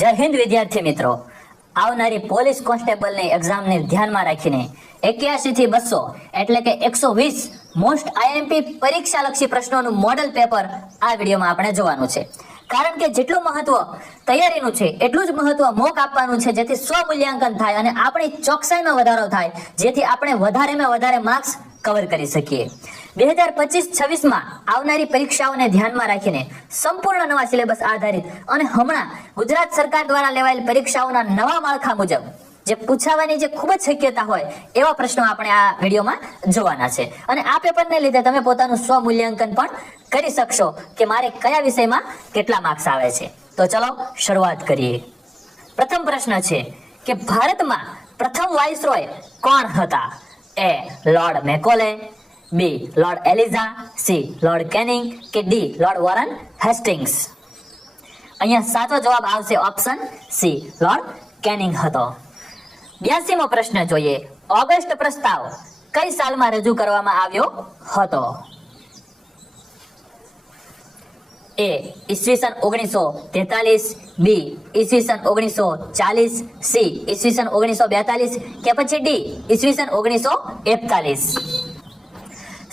જય હિન્દ વિદ્યાર્થી મિત્રો, આવનારી પોલીસ કોન્સ્ટેબલની એક્ઝામને ધ્યાનમાં રાખીને 81 થી 200 એટલે કે 120 મોસ્ટ આઈએમપી પરીક્ષાલક્ષી પ્રશ્નોનું મોડેલ પેપર આ વિડીયોમાં આપણે જોવાનું છે. કારણ કે જેટલું મહત્વ તૈયારીનું છે એટલું જ મહત્વ મોક આપવાનું છે, જેથી સ્વમૂલ્યાંકન થાય અને આપણી ચોકસાઈમાં વધારો થાય, જેથી આપણે વધારેમાં વધારે માર્ક્સ કવર કરી શકીએ. 2025-26 માં આવનારી પરીક્ષાઓને ધ્યાનમાં રાખીને સંપૂર્ણ નવા સિલેબસ આધારિત અને હમણાં ગુજરાત સરકાર દ્વારા લેવાયેલ પરીક્ષાઓના નવા માળખા મુજબ જે પૂછાવાની જે ખૂબ જ શક્યતા હોય એવા પ્રશ્નો આપણે આ વિડીયોમાં જોવાના છે. અને આ પેપરને લીધે તમે પોતાનું સ્વમૂલ્યાંકન પણ કરી શકશો કે મારે કયા વિષયમાં કેટલા માર્ક્સ આવે છે. તો ચલો શરૂઆત કરીએ. પ્રથમ પ્રશ્ન છે કે ભારતમાં પ્રથમ વાઇસરોય કોણ હતા? A lord Macaulay, B lord Eliza, C lord Canning કે ડી લોર્ડ વોરન હેસ્ટિંગ્સ? અહીંયા સાચો જવાબ આવશે ઓપ્શન સી, લોર્ડ કેનિંગ હતો. 82મો પ્રશ્ન જોઈએ. ઓગસ્ટ પ્રસ્તાવ કઈ સાલમાં રજૂ કરવામાં આવ્યો હતો? એ ઈસવીસન 1943, બી ઈસવીસન 1940, સી ઈસવીસન 1942 કે પછી ડી ઈસવીસન 1941?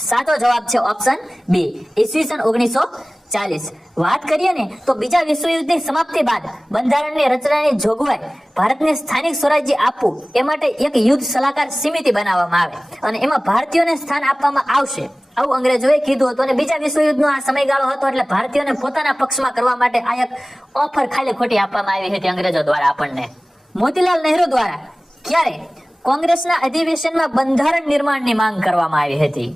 સાચો જવાબ છે ઓપ્શન બી, ઈસવીસન 1940. વાત કરીએ ને તો બીજા વિશ્વયુદ્ધની સમાપ્તિ બાદ બંધારણની રચનાની જોગવાઈ ભારતને સ્થાનિક સ્વરાજ્ય આપવું એ માટે એક યુદ્ધ સલાહકાર સમિતિ બનાવવામાં આવે અને એમાં ભારતીયોને સ્થાન આપવામાં આવશે, આવું અંગ્રેજોએ કીધું હતું. અને બીજા વિશ્વયુદ્ધનો આ સમયગાળો હતો એટલે ભારતીયોને પોતાના પક્ષમાં કરવા માટે આ એક ઓફર ખાલી ખોટી આપવામાં આવી હતી અંગ્રેજો દ્વારા આપણને. મોતીલાલ નહેરુ દ્વારા ક્યારે કોંગ્રેસના અધિવેશનમાં બંધારણ નિર્માણની માંગ કરવામાં આવી હતી?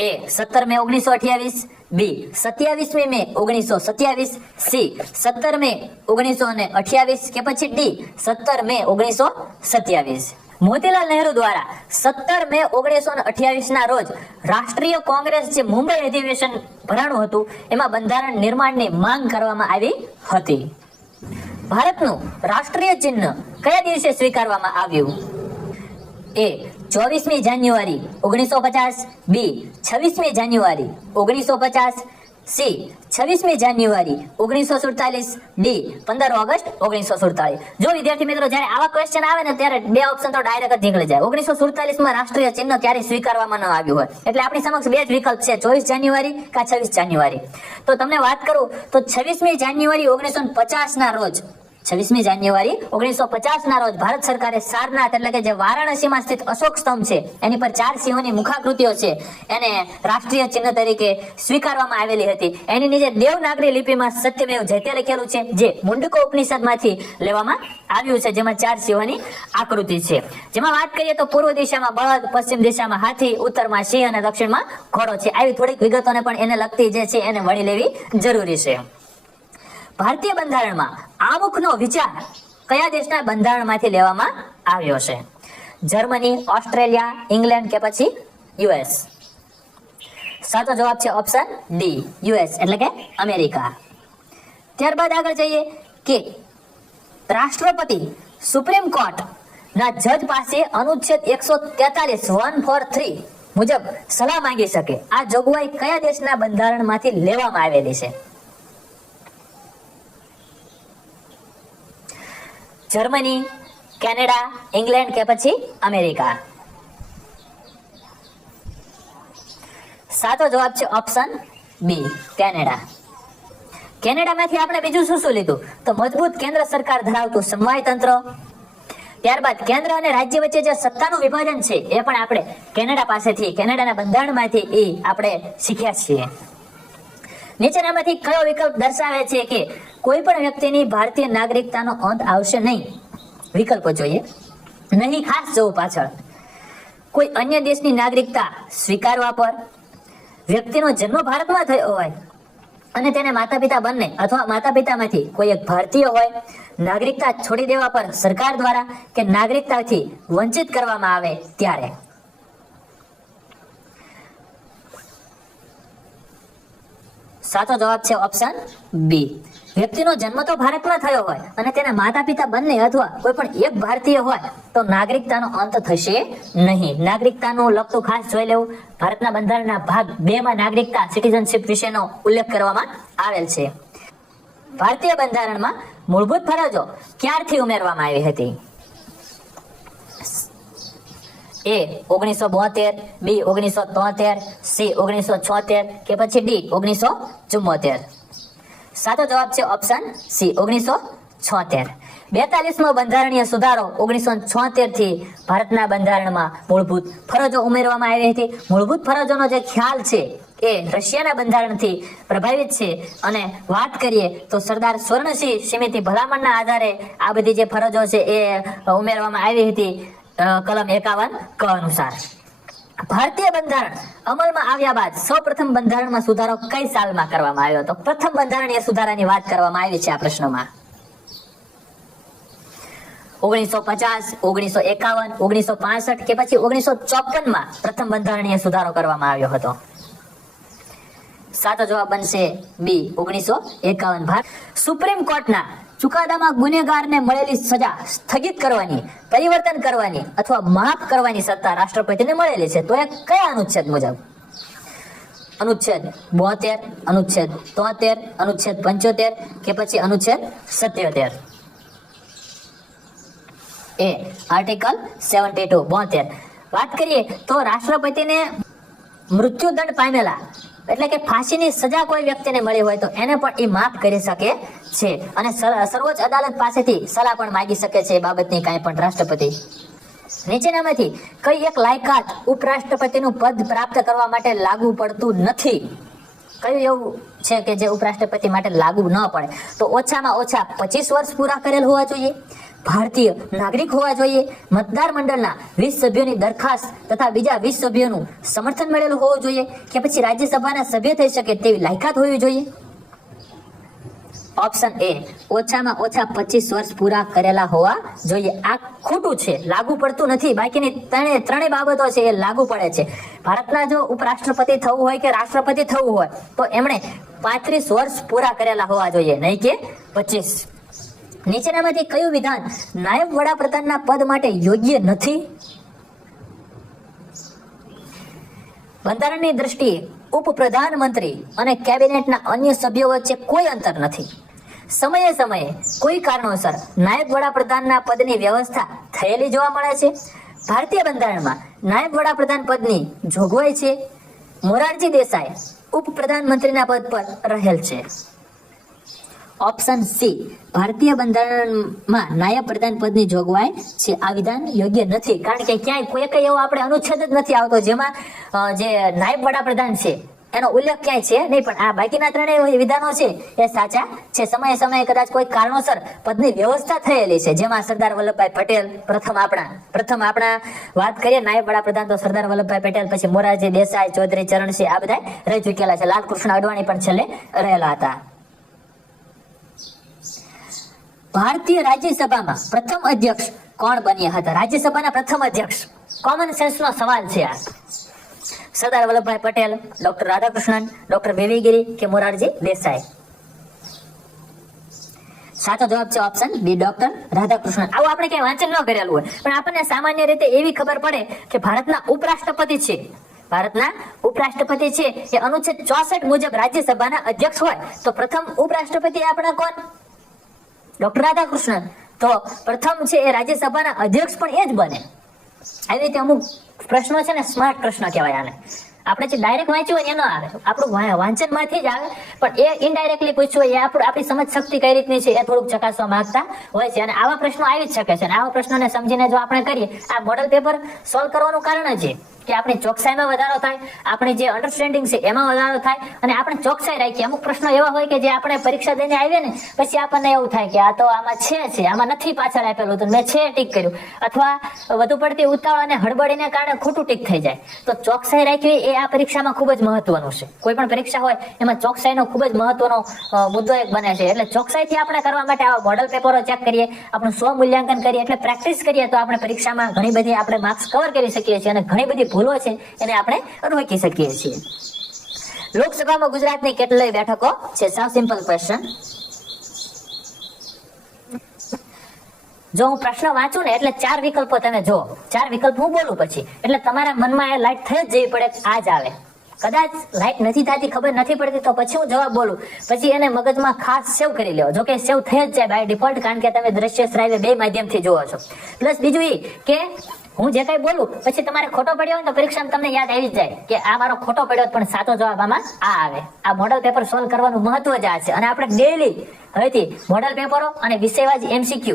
એ 17 મે 1928, બી 27 મે 1927, સી 17 મે 1928 કે પછી ડી 17 મે 1927? મોતીલાલ નહેરુ દ્વારા 17 મે 1928 ના રોજ રાષ્ટ્રીય કોંગ્રેસ જે મુંબઈ અધિવેશન ભરાણું હતું એમાં બંધારણ નિર્માણની માંગ કરવામાં આવી હતી. ભારતનું રાષ્ટ્રીય ચિહ્ન કયા દિવસે સ્વીકારવામાં આવ્યું? એ 24મી જાન્યુઆરી 1950, બી 26મી જાન્યુઆરી 1950, સી 26મી જાન્યુઆરી 1947, ડી 15 ઓગસ્ટ 1947? જો વિદ્યાર્થી મિત્રો જ્યારે આવા ક્વેશ્ચન આવે ને ત્યારે બે ઓપ્શન તો ડાયરેક્ટ જ નીકળી જાય. 1947 માં રાષ્ટ્રીય ચિહ્ન ક્યારે સ્વીકારવામાં ન આવ્યું હોય એટલે આપણી સમક્ષ બે જ વિકલ્પ છે, 24 જાન્યુઆરી કે 26 જાન્યુઆરી. તો તમને વાત કરું તો 26મી જાન્યુઆરી 1950 ના રોજ 26મી જાન્યુઆરી 1950 ના રોજ ભારત સરકારે સારનાથ એટલે કે જે વારાણસીમાં સ્થિત અશોક સ્તંભ છે એની પર 4 સિંહોની મુખાકૃતિઓ છે એને રાષ્ટ્રીય ચિહ્ન તરીકે સ્વીકારવામાં આવેલી હતી. એની નીચે દેવનાગરી લિપિમાં સત્યમેવ જયતે લખેલું છે જે મુંડકો ઉપનિષદમાંથી લેવામાં આવ્યું છે, જેમાં 4 સિંહોની આકૃતિ છે. જેમાં વાત કરીએ તો પૂર્વ દિશામાં બળદ, પશ્ચિમ દિશામાં હાથી, ઉત્તરમાં સિંહ અને દક્ષિણમાં ઘોડો છે. આવી થોડીક વિગતોને પણ એને લગતી જે છે એને વળી લેવી જરૂરી છે. ભારતીય બંધારણમાં આમુખનો વિચાર કયા દેશના બંધારણમાંથી લેવામાં આવ્યો છે? જર્મની, ઓસ્ટ્રેલિયા, ઇંગ્લેન્ડ કે પછી યુએસ? સાચો જવાબ છે ઓપ્શન ડી, યુએસ એટલે કે અમેરિકા. ત્યારબાદ આગળ જઈએ કે રાષ્ટ્રપતિ સુપ્રીમ કોર્ટ ના જજ પાસે અનુચ્છેદ 143 મુજબ સલાહ માંગી શકે. આ જોગવાઈ કયા દેશના બંધારણમાંથી લેવામાં આવેલી છે? જર્મની, કેનેડા, ઇંગ્લેન્ડ કે પછી અમેરિકા? સાચો જવાબ છે ઓપ્શન બી, કેનેડા. કેનેડામાંથી આપણે બીજું શું લીધું તો મજબૂત કેન્દ્ર સરકાર ધરાવતું સમવાય તંત્ર. ત્યારબાદ કેન્દ્ર અને રાજ્ય વચ્ચે જે સત્તાનું વિભાજન છે એ પણ આપણે કેનેડા પાસેથી, કેનેડાના બંધારણમાંથી એ આપણે શીખ્યા છીએ. નીચેનામાંથી કયો વિકલ્પ દર્શાવે છે કે કોઈ પણ વ્યક્તિની ભારતીય નાગરિકતાનો અંત આવશે નહીં? વિકલ્પો જોઈએ. નહીં ખાસ જવું પાછળ. કોઈ અન્ય દેશની નાગરિકતા સ્વીકારવા પર, વ્યક્તિનો જન્મ ભારતમાં થયો હોય અને તેને માતા પિતા બંને અથવા માતા પિતામાંથી કોઈ એક ભારતીય હોય, નાગરિકતા છોડી દેવા પર સરકાર દ્વારા કે નાગરિકતાથી વંચિત કરવામાં આવે ત્યારે? સાચો જવાબ છે ઓપ્શન બી, વ્યક્તિનો જન્મ તો ભારતમાં થયો હોય અને તેના માતા પિતા બંને અથવા કોઈ પણ એક ભારતીય હોય તો નાગરિકતાનો અંત થશે નહીં. નાગરિકતાનું લગતું ખાસ જોઈ લેવું. ભારતના બંધારણના ભાગ 2 માં નાગરિકતા સિટીઝનશિપ વિશેનો ઉલ્લેખ કરવામાં આવેલ છે. ભારતીય બંધારણમાં મૂળભૂત ફરજો ક્યારથી ઉમેરવામાં આવી હતી? A 1972, B 1973, C 1976 કે પછી D 1974? સાચો જવાબ છે ઓપ્શન C 1976. 42મો બંધારણીય સુધારો 1976 થી ભારતના બંધારણમાં મૂળભૂત ફરજો ઉમેરવામાં આવી હતી. મૂળભૂત ફરજોનો જે ખ્યાલ છે એ રશિયાના બંધારણથી પ્રભાવિત છે અને વાત કરીએ તો સરદાર સ્વર્ણસિંહ સમિતિ ભલામણના આધારે આ બધી જે ફરજો છે એ ઉમેરવામાં આવી હતી કલમ 51 ક અનુસાર. ભારતીય બંધારણ અમલમાં આવ્યા બાદ સૌપ્રથમ બંધારણમાં સુધારો કઈ સાલમાં કરવામાં આવ્યો હતો? પ્રથમ બંધારણીય સુધારાની વાત કરવામાં આવી છે આ પ્રશ્નમાં. 1950, 1951, 1965 કે પછી 1954 પ્રથમ બંધારણીય સુધારો કરવામાં આવ્યો હતો? સાચો જવાબ બનશે બી 1951. સુપ્રીમ કોર્ટના ચુકાદામાં ગુનેગારને મળેલી સજા સ્થગિત કરવાની, પરિવર્તન કરવાની અથવા માફ કરવાની સત્તા રાષ્ટ્રપતિને મળેલી છે, તો એ કયા અનુચ્છેદ મુજબ? અનુચ્છેદ 72, અનુચ્છેદ 73, અનુચ્છેદ 75 કે પછી અનુચ્છેદ 77? એ આર્ટિકલ 72, 72. વાત કરીએ તો રાષ્ટ્રપતિને મૃત્યુદંડ પામેલા એટલે કે ફાંસીની સજા કોઈ વ્યક્તિને મળી હોય તો એને પણ એ માફ કરી શકે છે અને સર્વોચ્ચ અદાલત પાસેથી સલાહ પણ માંગી શકે છે એ બાબતની કાંઈ પણ રાષ્ટ્રપતિ. નીચેનામાંથી કઈ એક લાયકાત ઉપરાષ્ટ્રપતિનું પદ પ્રાપ્ત કરવા માટે લાગુ પડતું નથી? કયું એવું છે કે જે ઉપરાષ્ટ્રપતિ માટે લાગુ ન પડે? તો ઓછામાં ઓછા 25 વર્ષ પૂરા કરેલ હોવા જોઈએ, ભારતીય નાગરિક હોવા જોઈએ, મતદાર મંડળના 20 સભ્યોની દરખાસ્ત તથા બીજા 20 સભ્યોનું સમર્થન મેળવેલું હોવું જોઈએ કે પછી રાજ્યસભાના સભ્ય થઈ શકે તેવી લાયકાત હોવી જોઈએ? ઓપ્શન એ ઓછામાં ઓછા 25 વર્ષ પૂરા કરેલા હોવા જોઈએ. આ ખોટું છે, લાગુ પડતું નથી. બાકીની ત્રણેય બાબતો છે એ લાગુ પડે છે. ભારતના જો ઉપરાષ્ટ્રપતિ થવું હોય કે રાષ્ટ્રપતિ થવું હોય તો એમણે 35 વર્ષ પૂરા કરેલા હોવા જોઈએ, નહીં કે 25. નીચેનામાંથી કયું વિધાન નાયબ વડાપ્રધાનના પદ માટે યોગ્ય નથી? બંધારણની દ્રષ્ટિએ ઉપપ્રધાનમંત્રી અને કેબિનેટના અન્ય સભ્યો વચ્ચે કોઈ અંતર નથી. સમયે સમયે કોઈ કારણોસર નાયબ વડાપ્રધાનના પદની વ્યવસ્થા થયેલી જોવા મળે છે. ભારતીય બંધારણમાં નાયબ વડાપ્રધાન પદની જોગવાઈ છે. મોરારજી દેસાઈ ઉપપ્રધાનમંત્રીના પદ પર રહેલ છે. ઓપ્શન સી ભારતીય બંધારણમાં નાયબ પ્રધાન પદની જોગવાઈ છે. આ વિધાન યોગ્ય નથી, કારણ કે ક્યાંય કોઈ કઈ એવો આપણે અનુચ્છેદ જ નથી આવતો જેમાં જે નાયબ વડાપ્રધાન છે એનો ઉલ્લેખ ક્યાંય છે નહીં. પણ આ બાકીના ત્રણેય વિધાનો છે એ સાચા છે. સમયે સમયે કદાચ કોઈ કારણોસર પદની વ્યવસ્થા થયેલી છે, જેમાં સરદાર વલ્લભભાઈ પટેલ પ્રથમ આપણા વાત કરીએ નાયબ વડાપ્રધાન તો સરદાર વલ્લભભાઈ પટેલ, પછી મોરારજી દેસાઈ, ચૌધરી ચરણસિંહ આ બધા રહી ચૂકેલા છે. લાલકૃષ્ણ અડવાણી પણ છેલ્લે રહેલા હતા. ભારતીય રાજ્યસભામાં પ્રથમ અધ્યક્ષ કોણ બન્યા હતા? રાજ્યસભાના પ્રથમ અધ્યક્ષ, કોમન સેન્સનો સવાલ છે આ. Sardar Vallabhbhai Patel, doctor Radhakrishnan, doctor V V. Giri કે મોરારજી દેસાઈ? સાચો જવાબ છે ઓપ્શન બી ડોક્ટર રાધાકૃષ્ણન. આવું આપણે ક્યાંય વાંચન ન કરેલું હોય પણ આપણને સામાન્ય રીતે એવી ખબર પડે કે ભારતના ઉપરાષ્ટ્રપતિ છે એ અનુચ્છેદ 64 મુજબ રાજ્યસભાના અધ્યક્ષ હોય તો પ્રથમ ઉપરાષ્ટ્રપતિ આપણા કોણ? ડોક્ટર રાધાકૃષ્ણન. તો પ્રથમ છે એ રાજ્યસભાના અધ્યક્ષ પણ એ જ બને. આવી રીતે અમુક પ્રશ્નો છે ને સ્માર્ટ પ્રશ્ન કહેવાય આને. આપણે જે ડાયરેક્ટ વાંચ્યું હોય એનો આવે, આપણું વાંચનમાંથી જ આવે, પણ એ ઇનડાયરેક્ટલી પૂછવું હોય એ આપણી સમજ શક્તિ કઈ રીતની છે એ થોડુંક ચકાસવા માંગતા હોય છે. અને આવા પ્રશ્નો આવી જ શકે છે. અને આવા પ્રશ્નોને સમજીને જો આપણે કરીએ, આ મોડલ પેપર સોલ્વ કરવાનું કારણ જ કે આપણી ચોકસાઈમાં વધારો થાય, આપણી જે અન્ડરસ્ટેન્ડિંગ છે એમાં વધારો થાય અને આપણે ચોકસાઈ રાખીએ. અમુક પ્રશ્નો એવા હોય કે જે આપણે પરીક્ષા દઈને આવીએ ને પછી આપણને એવું થાય કે આ તો આમાં છે આમાં નથી પાછળ આપેલું તો મેં છે ટીક કર્યું, અથવા વધુ પડતી ઉતાવળ અને હડબડીને કારણે ખોટું ટીક થઈ જાય. તો ચોકસાઈ રાખવી એ આ પરીક્ષામાં ખૂબ જ મહત્વનું છે. કોઈ પણ પરીક્ષા હોય એમાં ચોકસાઈનો ખૂબ જ મહત્વનો મુદ્દો એક બને છે. એટલે ચોકસાઈથી આપણે કરવા માટે આવા મોડલ પેપરો ચેક કરીએ, આપણું સ્વ મૂલ્યાંકન કરીએ, એટલે પ્રેક્ટિસ કરીએ તો આપણે પરીક્ષામાં ઘણી બધી આપણે માર્ક્સ કવર કરી શકીએ છીએ અને ઘણી બધી ભૂલો છે એને આપણે રોકી શકીએ છીએ. લોકસભામાં ગુજરાતની કેટલી બેઠકો છે? સાવ સિમ્પલ ક્વેશ્ચન. જો હું પ્રશ્ન વાંચું ને એટલે 4 વિકલ્પો તમે જો, 4 વિકલ્પ હું બોલું પછી એટલે તમારા મનમાં એ લાઈટ થઈ જ જવી પડે આ જ આવે. કદાચ લાઈટ નથી થતી, ખબર નથી પડતી, તો પછી હું જવાબ બોલું, પછી એને મગજમાં ખાસ સેવ કરી લેવો. જો કે સેવ થઈ જ જાય બાય ડિફોલ્ટ, કારણ કે તમે દ્રશ્ય શ્રાવ્ય બે માધ્યમથી જોવો છો. પ્લસ બીજું એ કે હું જે કઈ બોલું પછી તમારે ખોટો પડ્યો હોય તો પરીક્ષામાં તમને યાદ આવી જ જાય કે આ મારો ખોટો પડ્યો, પણ સાચો જવાબ આમાં આ આવે. આ મોડલ પેપર સોલ્વ કરવાનું મહત્વ જ આ છે. અને આપણે ડેઈલી હવેથી મોડલ પેપરો અને વિષયવાજ MCQ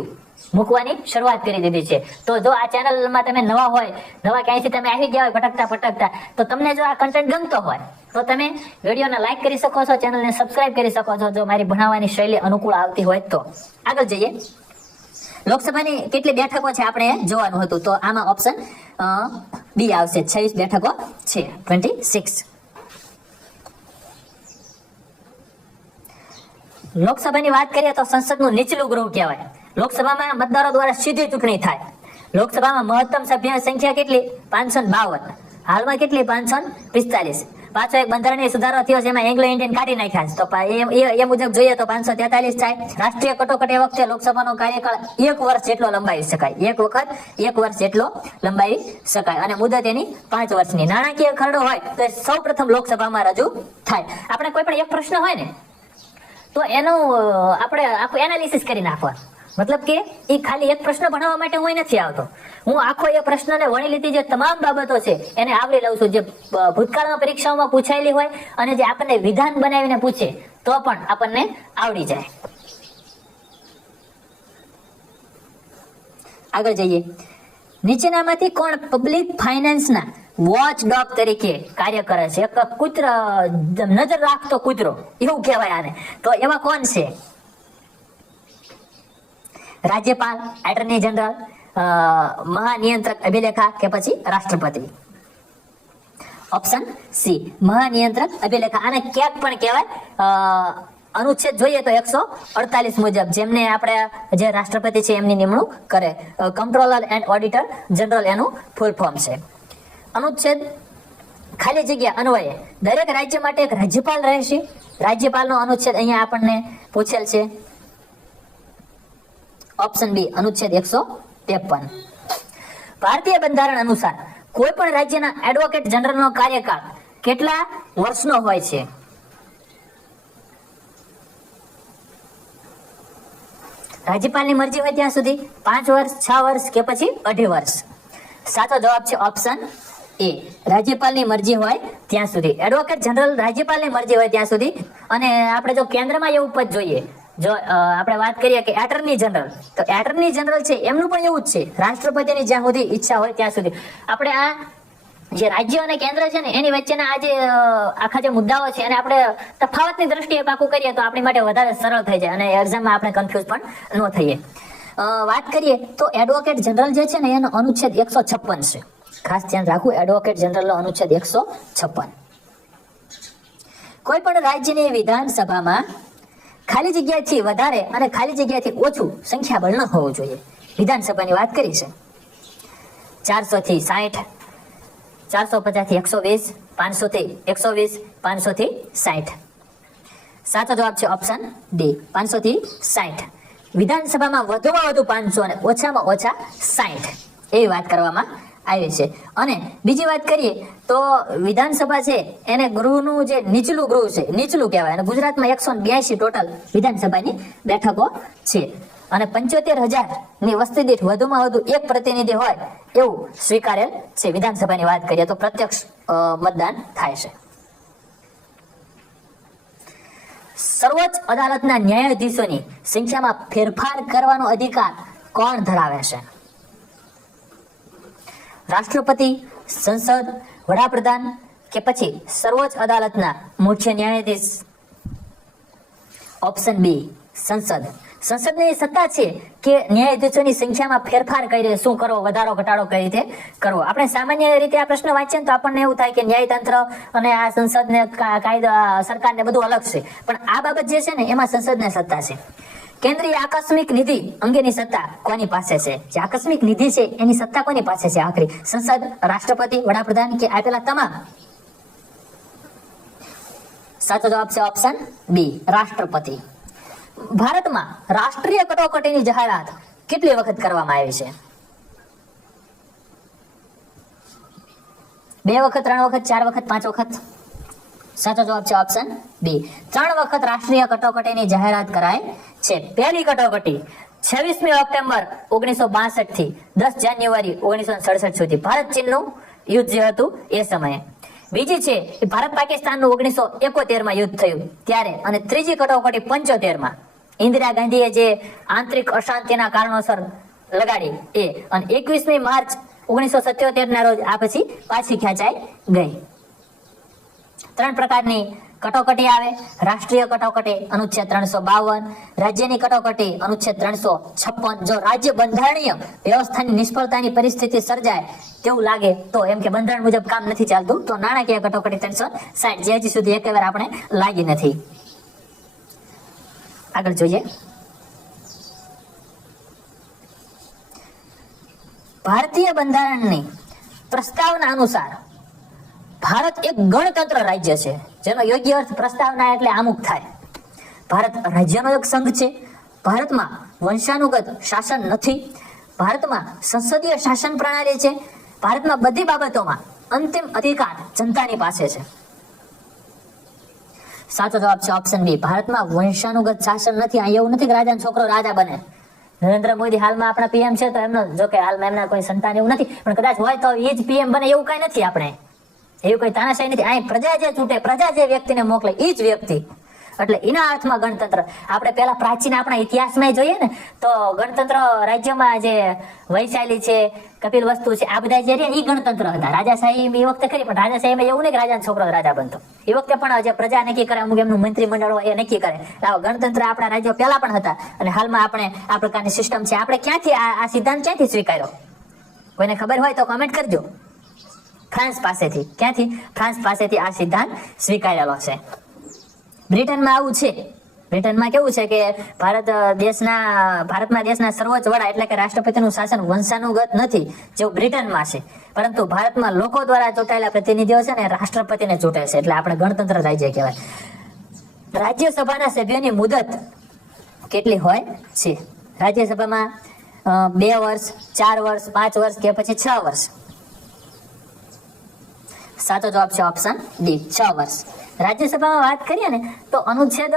મૂકવાની શરૂઆત કરી દીધી છે. તો જો આ ચેનલમાં તમે નવા હોય, નવા ક્યાંયથી તમે આવી ગયા હોય ભટકતા, તો તમને જો આ કન્ટેન્ટ ગમતો હોય તો તમે વિડીયોને લાઈક કરી શકો છો, ચેનલને સબસ્ક્રાઇબ કરી શકો છો, જો મારી ભણાવવાની શૈલી અનુકૂળ આવતી હોય તો. આગળ જઈએ. લોકસભાની કેટલી બેઠકો છે આપણે જોવાનું હતું, તો આમાં ઓપ્શન બી આવશે. 26 બેઠકો છે, 26. લોકસભાની વાત કરીએ તો સંસદનું નીચલું ગૃહ કહેવાય. લોકસભામાં મતદારો દ્વારા સીધી ચૂંટણી થાય. લોકસભામાં મહત્તમ સભ્યોની સંખ્યા કેટલી? 552. હાલમાં કેટલી? 545. પાછો એક બંધારણીય સુધારો થયો છે, એમાં એંગ્લો ઇન્ડિયન કાઢી નાખ્યા છે, તો એ મુજબ જોઈએ તો 543 થાય. રાષ્ટ્રીય કટોકટી વખતે લોકસભાનો કાર્યકાળ 1 વર્ષ જેટલો લંબાવી શકાય. એક વખત 1 વર્ષ જેટલો લંબાવી શકાય, અને મુદત એની 5 વર્ષની. નાણાકીય ખરડો હોય તો સૌ પ્રથમ લોકસભામાં રજૂ થાય. આપણે કોઈ પણ એક પ્રશ્ન હોય ને તો એનું આપણે આખું એનાલિસિસ કરી નાખવાનું. મતલબ કે એ ખાલી એક પ્રશ્ન ભણાવવા માટે હું નથી આવતો, હું આખો એ પ્રશ્નને વણી લીધી જે તમામ બાબતો છે એને આવરી લઉં છું, જે ભૂતકાળમાં પરીક્ષાઓમાં પૂછાયેલી હોય અને જે આપણને વિધાન બનાવીને પૂછે તો પણ આપણને આવડી જાય. આગળ જઈએ. નીચેનામાંથી કોણ પબ્લિક ફાઇનાન્સના વોચડોગ તરીકે કાર્ય કરે છે? એક કૂતરો, નજર રાખતો કૂતરો એવું કહેવાય આને, તો એવા કોણ છે? રાજ્યપાલ, એટર્ની જનરલ, મહાનિયંત્રક અભિલેખા કે પછી રાષ્ટ્રપતિ? ઓપ્શન સી, મહાનિયંત્રક અભિલેખા. આને ક્યાંક પણ કહેવાય. અનુચ્છેદ જોઈએ તો 148 મુજબ જેમને આપણે જે રાષ્ટ્રપતિ છે એમની નિમણૂક કરે. કંટ્રોલર એન્ડ ઓડિટર જનરલ એનું ફૂલ ફોર્મ છે. અનુચ્છેદ ખાલી જગ્યા અન્વયે દરેક રાજ્ય માટે એક રાજ્યપાલ રહેશે. રાજ્યપાલનો અનુચ્છેદ અહીંયા આપણને પૂછેલ છે. ઓપ્શન બી, અનુચ્છેદ 153. ભારતીય બંધારણ અનુસાર કોઈ પણ રાજ્યના એડવોકેટ જનરલનો કાર્યકાળ કેટલા વર્ષનો હોય છે? રાજ્યપાલની મરજી હોય ત્યાં સુધી 5 વર્ષ, 6 વર્ષ કે પછી 2.5 વર્ષ? સાચો જવાબ છે ઓપ્શન એ, રાજ્યપાલની મરજી હોય ત્યાં સુધી. એડવોકેટ જનરલ રાજ્યપાલની મરજી હોય ત્યાં સુધી. અને આપણે જો કેન્દ્રમાં એવું પદ જોઈએ, જો આપણે વાત કરીએ કે એટર્ની જનરલ, તો એટર્ની જનરલ છે એમનું પણ એવું જ છે, રાષ્ટ્રપતિની જ્યાં સુધી ઈચ્છા હોય ત્યાં સુધી. આપણે આ જે રાજ્ય અને કેન્દ્ર છે ને એની વચ્ચેના આ જે આખા જે મુદ્દાઓ છે એને આપણે તફાવતની દ્રષ્ટિએ પાકું કરીએ તો આપણી માટે વધારે સરળ થઈ જાય અને એક્ઝામમાં આપણે કન્ફ્યુઝ પણ ન થઈએ. વાત કરીએ તો એડવોકેટ જનરલ જે છે ને એનો અનુચ્છેદ 156 છે. ખાસ ધ્યાન રાખવું, એડવોકેટ જનરલનો અનુચ્છેદ 156. કોઈ પણ રાજ્યની વિધાનસભામાં ખાલી જગ્યાથી વધારે અને ખાલી જગ્યાથી ઓછું સંખ્યાબળ ન હોવું જોઈએ. વિધાનસભાની વાત કરી છે. 400 થી 60, 450 થી 120, 500 થી 120, 500 થી 60. સાચો જવાબ છે ઓપ્શન ડી, 500 થી 60. વિધાનસભામાં વધુમાં વધુ 500 અને ઓછામાં ઓછા 60 એવી વાત કરવામાં આવી છે. અને બીજી વાત કરીએ તો વિધાનસભા છે એને ગૃહનું જે નીચલું ગૃહ છે, નીચલું કહેવાય. અને ગુજરાતમાં 182 ટોટલ વિધાનસભાની બેઠકો છે. અને 75,000ની વસ્તી દીઠ વધુમાં વધુ એક પ્રતિનિધિ હોય એવું સ્વીકારેલ છે. વિધાનસભાની વાત કરીએ તો પ્રત્યક્ષ મતદાન થાય છે. સર્વોચ્ચ અદાલતના ન્યાયાધીશોની સંખ્યામાં ફેરફાર કરવાનો અધિકાર કોણ ધરાવે છે? રાષ્ટ્રપતિ, સંસદ, વડાપ્રધાન કે પછી સર્વોચ્ચ અદાલતના મુખ્ય ન્યાયાધીશ? ઓપ્શન બી, સંસદ. સંસદની સત્તા છે કે ન્યાયાધીશોની સંખ્યામાં ફેરફાર કરી રીતે શું કરવો, વધારો ઘટાડો કઈ રીતે કરવો. આપણે સામાન્ય રીતે આ પ્રશ્ન વાંચીએ તો આપણને એવું થાય કે ન્યાયતંત્ર અને આ સંસદને કાયદા સરકારને બધું અલગ છે, પણ આ બાબત જે છે ને એમાં સંસદને સત્તા છે. કેન્દ્રીય આકસ્મિક નિધિ અંગેની સત્તા કોની પાસે છે? જે આકસ્મિક નિધિ છે એની સત્તા કોની પાસે છે આખરી? સંસદ, રાષ્ટ્રપતિ, વડાપ્રધાન કે આપેલા તમામ? સાચો જવાબ છે ઓપ્શન બી, રાષ્ટ્રપતિ. ભારતમાં રાષ્ટ્રીય કટોકટીની જાહેરાત કેટલી વખત કરવામાં આવી છે? 2 વખત, 3 વખત, 4 વખત, 5 વખત? સાચો જવાબ છે ઓપ્શન બી. 3 વખત રાષ્ટ્રીય કટોકટીની જાહેરાત કરાય છે. પહેલી કટોકટી 26મી ઓક્ટોબર 1962 થી 10 જાન્યુઆરી 1967 સુધી ભારત ચીનનું યુદ્ધ જે હતું એ સમયે. બીજી છે એ ભારત પાકિસ્તાનનું 1971 માં યુદ્ધ થયું ત્યારે. અને ત્રીજી કટોકટી 75 માં ઇન્દિરા ગાંધીએ જે આંતરિક અશાંતિના કારણોસર લગાડી એ. અને 21મી માર્ચ 1977 ના રોજ આ પછી પાછી ખેંચાઈ ગઈ. 3 પ્રકારની કટોકટી આવે. રાષ્ટ્રીય કટોકટી અનુચ્છેદ 352, રાજ્યની કટોકટી અનુચ્છેદ 356. જો રાજ્ય બંધારણીય વ્યવસ્થાની નિષ્ફળતાની પરિસ્થિતિ સર્જાય તેવું લાગે તો, એમ કે બંધારણ મુજબ કામ નથી ચાલતું, તો નાણાકીય કટોકટી 360 જે હજી સુધી એક વાર આપણે લાગી નથી. આગળ જોઈએ. ભારતીય બંધારણની પ્રસ્તાવના અનુસાર ભારત એક ગણતંત્ર રાજ્ય છે, જેનો યોગ્ય અર્થ પ્રસ્તાવના એટલે આમુખ થાય. ભારત રાજ્યનો એક સંઘ છે. ભારતમાં વંશાનુગત શાસન નથી. ભારતમાં સંસદીય શાસન પ્રણાલી છે. ભારતમાં બધી બાબતોમાં અંતિમ અધિકાર જનતાની પાસે છે. સાચો જવાબ છે ઓપ્શન બી. ભારતમાં વંશાનુગત શાસન નથી. આ એવું નથી કે રાજાનો છોકરો રાજા બને. નરેન્દ્ર મોદી હાલમાં આપણા પીએમ છે, તો એમનો જો કે હાલમાં એમના કોઈ સંતાન એવું નથી, પણ કદાચ હોય તો એ જ પીએમ બને એવું કઈ નથી. આપણે એવું કઈ તાનાશાહી નથી. અહીં પ્રજા જે ચૂંટે, પ્રજા જે વ્યક્તિને મોકલે એ જ વ્યક્તિ, એટલે એના અર્થમાં ગણતંત્ર. આપણે પેલા પ્રાચીન આપણા ઇતિહાસમાં જોઈએ ને, તો ગણતંત્ર રાજ્યમાં જે વૈશાલી છે, કપિલ વસ્તુ છે, આ બધા જે રહ્યા એ ગણતંત્ર હતા. રાજાશાહી એ વખતે ખરી, પણ રાજાશાહીમાં એવું નહીં કે રાજાનો છોકરો રાજા બનતો. એ વખતે પણ જે પ્રજા નક્કી કરે, અમુક એમનું મંત્રીમંડળ હોય એ નક્કી કરે. આવા ગણતંત્ર આપણા રાજ્યો પહેલા પણ હતા, અને હાલમાં આપણે આ પ્રકારની સિસ્ટમ છે. આપણે ક્યાંથી આ સિદ્ધાંત ક્યાંથી સ્વીકાર્યો? કોઈને ખબર હોય તો કમેન્ટ કરજો. ફ્રાન્સ પાસેથી. ક્યાંથી? ફ્રાન્સ પાસેથી આ સિદ્ધાંત સ્વીકારેલો છે. બ્રિટનમાં આવું છે. બ્રિટનમાં કેવું છે કે ભારતમાં દેશના સર્વોચ્ચ વડા એટલે કે રાષ્ટ્રપતિનું શાસન વંશાનુગત નથી, જેવું બ્રિટનમાં છે. પરંતુ ભારતમાં લોકો દ્વારા ચૂંટાયેલા પ્રતિનિધિઓ છે ને રાષ્ટ્રપતિને ચૂંટે છે, એટલે આપણે ગણતંત્ર રાજ્ય કહેવાય. રાજ્યસભાના સભ્યોની મુદત કેટલી હોય છે? રાજ્યસભામાં 2 વર્ષ, 4 વર્ષ, 5 વર્ષ કે પછી 6 વર્ષ? સાચો જવાબ છે ઓપ્શન ડી, 6 વર્ષ. રાજ્યસભામાં વાત કરીએ ને તો અનુચ્છેદ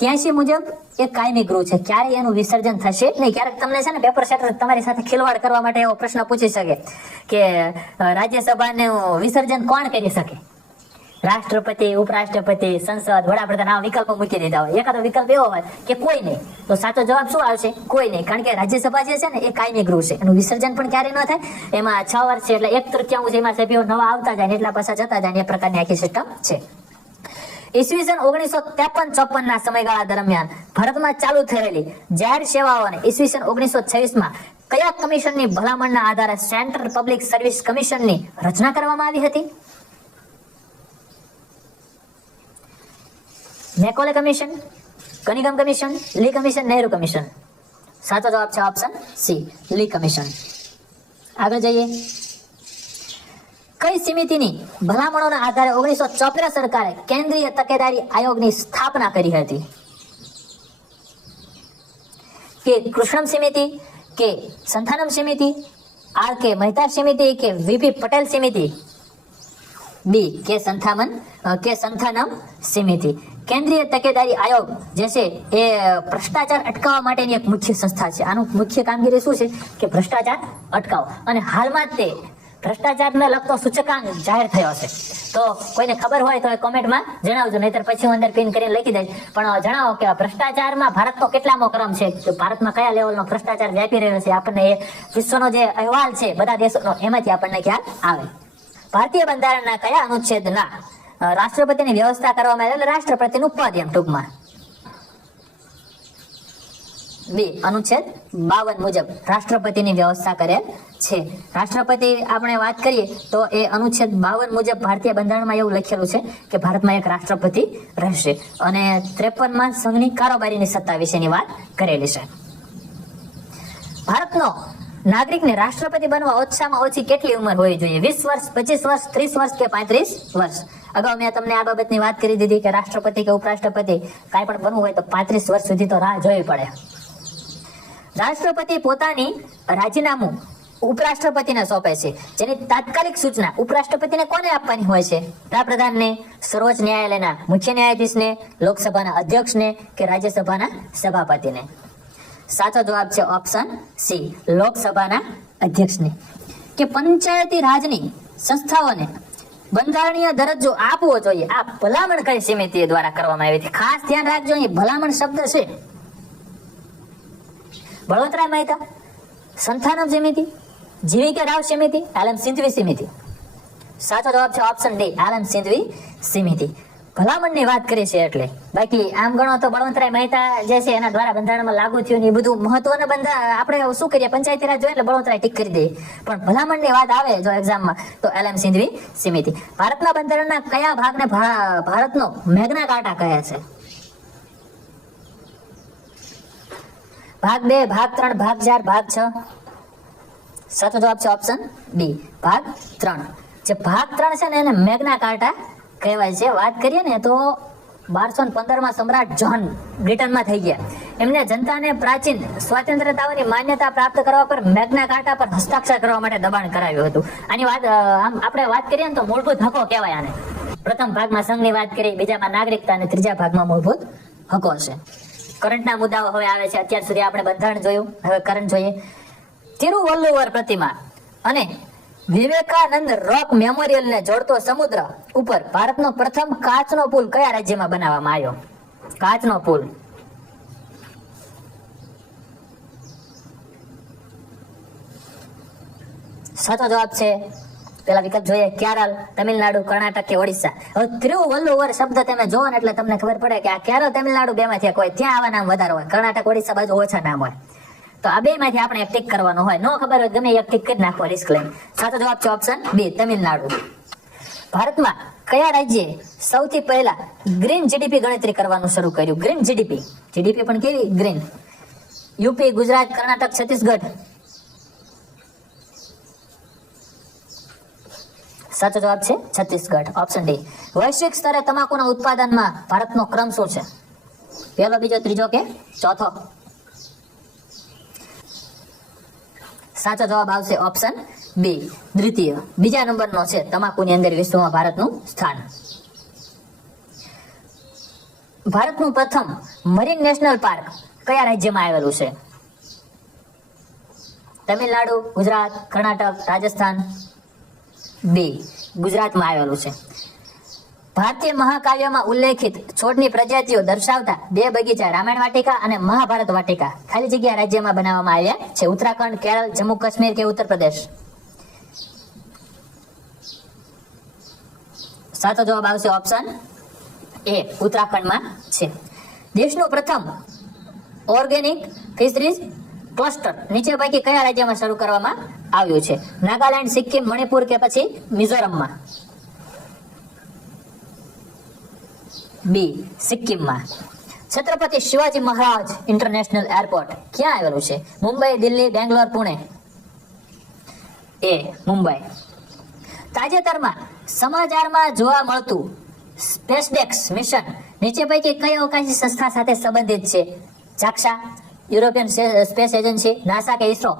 83 મુજબ એ કાયમી ગૃહ છે. ક્યારે એનું વિસર્જન થશે નહીં. ક્યારેક તમને છે ને પેપર સેટર તમારી સાથે ખિલવાડ કરવા માટે એવો પ્રશ્ન પૂછી શકે કે રાજ્યસભાનું વિસર્જન કોણ કરી શકે? રાષ્ટ્રપતિ, ઉપરાષ્ટ્રપતિ, સંસદ, વડાપ્રધાન, આ વિકલ્પો મૂકી દીધા હોય. એકાદો વિકલ્પ એવો હોય કે કોઈ નહીં, તો સાચો જવાબ શું આવશે? કોઈ નહીં. કારણ કે રાજ્યસભા જે છે ને એ કાયમી ગૃહ છે. એનું વિસર્જન પણ ક્યારે ન થાય. એમાં 6 વર્ષ છે, એટલે 1/3 એમાં સભ્યો નવા આવતા જાય ને એટલા પાછા જતા જાય ને એ પ્રકારની આખી સિસ્ટમ છે. ઈસવીસન 1953-54 ના સમયગાળા દરમિયાન ભારતમાં ચાલુ થયેલી જાહેર સેવાઓને ઈસવીસન 1926 કયા કમિશનની ભલામણના આધારે સેન્ટ્રલ પબ્લિક સર્વિસ કમિશનની રચના કરવામાં આવી હતી? મેકોલે કમિશન, કનિગમ કમિશન, લી કમિશન, નહેરુ કમિશન? સાચો જવાબ છે ઓપ્શન સી, લી કમિશન. આગળ જઈએ. કઈ સમિતિની ભલામણોના આધારે 1974 સરકારે કેન્દ્રીય તકેદારી આયોગની સ્થાપના કરી હતી? કે કૃષ્ણમ સમિતિ, કે સંથાનમ સમિતિ, આર કે મહેતા સમિતિ, કે વીપી પટેલ સમિતિ? બી કે સંથાનમ સમિતિ. કેન્દ્રીય તકેદારી આયોગ જે છે એ ભ્રષ્ટાચાર અટકાવવા માટેની એક મુખ્ય સંસ્થા છે. આનું મુખ્ય કામગીરી શું છે? કે ભ્રષ્ટાચાર અટકાવો. અને હાલમાં તે ભ્રષ્ટાચારને લગતો સૂચકાંક જાહેર થયો છે. તો કોઈને ખબર હોય તો કોમેન્ટમાં જણાવજો, નહીતર પછી હું અંદર પિન કરીને લખી દઈશ. પણ જણાવો કે ભ્રષ્ટાચારમાં ભારતનો કેટલામો ક્રમ છે, ભારતમાં કયા લેવલનો ભ્રષ્ટાચાર વ્યાપી રહ્યો છે. આપણને એ વિશ્વનો જે અહેવાલ છે બધા દેશોનો, એમાંથી આપણને ખ્યાલ આવે. ભારતીય બંધારણના કયા અનુચ્છેદના રાષ્ટ્રપતિની વ્યવસ્થા કરવામાં આવે? એટલે રાષ્ટ્રપતિનું પદ એમ ટૂંકમાં. બી અનુચ્છેદ 52 મુજબ રાષ્ટ્રપતિની વ્યવસ્થા કરેલ છે. રાષ્ટ્રપતિ આપણે વાત કરીએ તો એ અનુચ્છેદ 52 મુજબ ભારતીય બંધારણમાં એવું લખેલું છે કે ભારતમાં એક રાષ્ટ્રપતિ રહેશે. અને 53માં સંઘની કારોબારીની સત્તા વિશેની વાત કરેલી છે. ભારતનો નાગરિકને રાષ્ટ્રપતિ બનવા ઓછામાં ઓછી કેટલી ઉંમર હોવી જોઈએ? 20 વર્ષ, 25 વર્ષ, 30 વર્ષ કે 35 વર્ષ? અગાઉ મેં તમને આ બાબતની વાત કરી દીધી કે રાષ્ટ્રપતિ કે ઉપરાષ્ટ્રપતિ કાંઈ પણ બનવું હોય તો 35 વર્ષ સુધી તો રાહ જોવી પડે. રાષ્ટ્રપતિ પોતાની રાજીનામું ઉપરાષ્ટ્રપતિને સોંપે છે, જેની તાત્કાલિક સૂચના ઉપરાષ્ટ્રપતિને કોને આપવાની હોય છે? વડાપ્રધાનને, સર્વોચ્ચ ન્યાયાલયના મુખ્ય ન્યાયાધીશને, લોકસભાના અધ્યક્ષને કે રાજ્યસભાના સભાપતિને? સાચો જવાબ છે ઓપ્શન સી, લોકસભાના અધ્યક્ષને. કે પંચાયતી રાજની સંસ્થાઓને બંધારણીય દરજ્જો આપવો જોઈએ, આ ભલામણ કઈ સમિતિ દ્વારા કરવામાં આવી હતી? ખાસ ધ્યાન રાખજો, અહીં ભલામણ શબ્દ છે. બળવંતરાય મહેતા, સંથાનમ સમિતિ, જીવીકે રાવ સમિતિ, આલમ સિંધવી સમિતિ? સાચો જવાબ છે ઓપ્શન ડી, આલમ સિંધવી સમિતિ. ભલામણની વાત કરી છે એટલે. બાકી આમ ગણો તો બળવંતરાય મહેતા જે છે એના દ્વારા બંધારણમાં લાગુ થયું ને એ બધું મહત્વના બંધારણ આપણે શું કરીએ, પંચાયતી રાજ જોઈએ એટલે બળવંતરાય ટીક કરી દઈએ. પણ ભલામણની વાત આવે જો એક્ઝામમાં તો આલમ સિંધવી સમિતિ. ભારતના બંધારણના કયા ભાગને ભારતનો મેગ્ના કાર્ટા કહે છે? ભાગ 2, ભાગ 3, ભાગ 4, ભાગ 6? સાચો જવાબ છે ઓપ્શન ડી, ભાગ 3. જે ભાગ 3 છે ને એને મેગ્ના કાર્ટા કહેવાય છે. વાત કરીએ ને તો 1215 સમ્રાટ જ્હોન બ્રિટનમાં થઈ ગયા. એમને જનતાને પ્રાચીન સ્વાતંત્રતાઓની માન્યતા પ્રાપ્ત કરવા પર મેગ્ના કાર્ટા પર હસ્તાક્ષર કરવા માટે દબાણ કરાવ્યું હતું. આની વાત આમ આપણે વાત કરીએ ને તો મૂળભૂત હકો કહેવાય આને. પ્રથમ ભાગમાં સંઘની વાત કરી, બીજામાં નાગરિકતા અને ત્રીજા ભાગમાં મૂળભૂત હકો છે. કરંટના મુદ્દાઓ હવે આવે છે. અત્યાર સુધી આપણે બંધારણ જોયું, હવે કરંટ જોઈએ. તિરુવલ્લુવર પ્રતિમા અને વિવેકાનંદ રોક મેમોરિયલને જોડતો સમુદ્ર ઉપર ભારતનો પ્રથમ કાચનો પુલ કયા રાજ્યમાં બનાવવામાં આવ્યો? કાચનો પુલ. સાચો જવાબ છે, પેલા વિકલ્પ જોઈએ, કેરળ, તમિલનાડુ, કર્ણાટક કે ઓડિશા? હવે તિરુવલ્લુવર શબ્દ તમે જોવો ને એટલે તમને ખબર પડે કે આ કેરળ, તમિલનાડુ બેમાંથી કોઈ, ત્યાં આવા નામ વધારે હોય, કર્ણાટક, ઓડિશા બાજુ ઓછા નામ હોય. તો આ બે માંથી આપણે એક ટિક કરવાનો હોય. નો ખબર હોય ગમે એક ટિક કરી નાખો, રિસ્ક લઈને. સાચો જવાબ છે ઓપ્શન બી, તમિલનાડુ. ભારતમાં કયા રાજ્યે સૌથી પહેલા ગ્રીન જીડીપી ગણતરી કરવાનું શરૂ કર્યું? ગ્રીન જીડીપી, જીડીપી પણ કેવી ગ્રીન? યુપી, ગુજરાત, કર્ણાટક, છત્તીસગઢ? સાચો જવાબ છે છત્તીસગઢ, ઓપ્શન ડી. વૈશ્વિક સ્તરે તમાકુના ઉત્પાદનમાં ભારતનો ક્રમ શું છે? પહેલો, બીજો, ત્રીજો કે ચોથો? સાચો જવાબ આવશે ઓપ્શન બી, દ્વિતીય. બીજા નંબરનો છે તમાકુની અંદર વિશ્વમાં ભારતનું સ્થાન. ભારતનું પ્રથમ મરીન નેશનલ પાર્ક કયા રાજ્યમાં આવેલું છે? તમિલનાડુ, ગુજરાત, કર્ણાટક, રાજસ્થાન? બી, ગુજરાતમાં આવેલું છે. ભારતીય મહાકાવ્યમાં ઉલ્લેખિત છોડની પ્રજાતિઓ દર્શાવતા 2 બગીચા, રામાયણ વાટિકા અને મહાભારત વાટિકા ખાલી જગ્યા રાજ્યમાં બનાવવામાં આવ્યા છે? ઉત્તરાખંડ, કેરળ, જમ્મુ કાશ્મીર કે ઉત્તર પ્રદેશ? સાચો જવાબ આવશે ઓપ્શન એ, ઉત્તરાખંડમાં છે. દેશનું પ્રથમ ઓર્ગેનિક ફિશરીઝ ક્લસ્ટર નીચે પૈકી કયા રાજ્યમાં શરૂ કરવામાં આવ્યું છે? નાગાલેન્ડ, સિક્કિમ, મણિપુર કે પછી મિઝોરમમાં? બી, સિક્કિમમાં. છત્રપતિ શિવાજી મહારાજ ઇન્ટરનેશનલ એરપોર્ટ ક્યાં આવેલું છે? મુંબઈ, દિલ્હી, બેંગ્લોર, પુણે? એ, મુંબઈ. તાજેતરમાં સમાચારમાં જોવા મળતું સ્પેસડેક્સ મિશન નીચે પૈકી કઈ અવકાશી સંસ્થા સાથે સંબંધિત છે? JAXA, European space agency, NASA કે ઇસરો?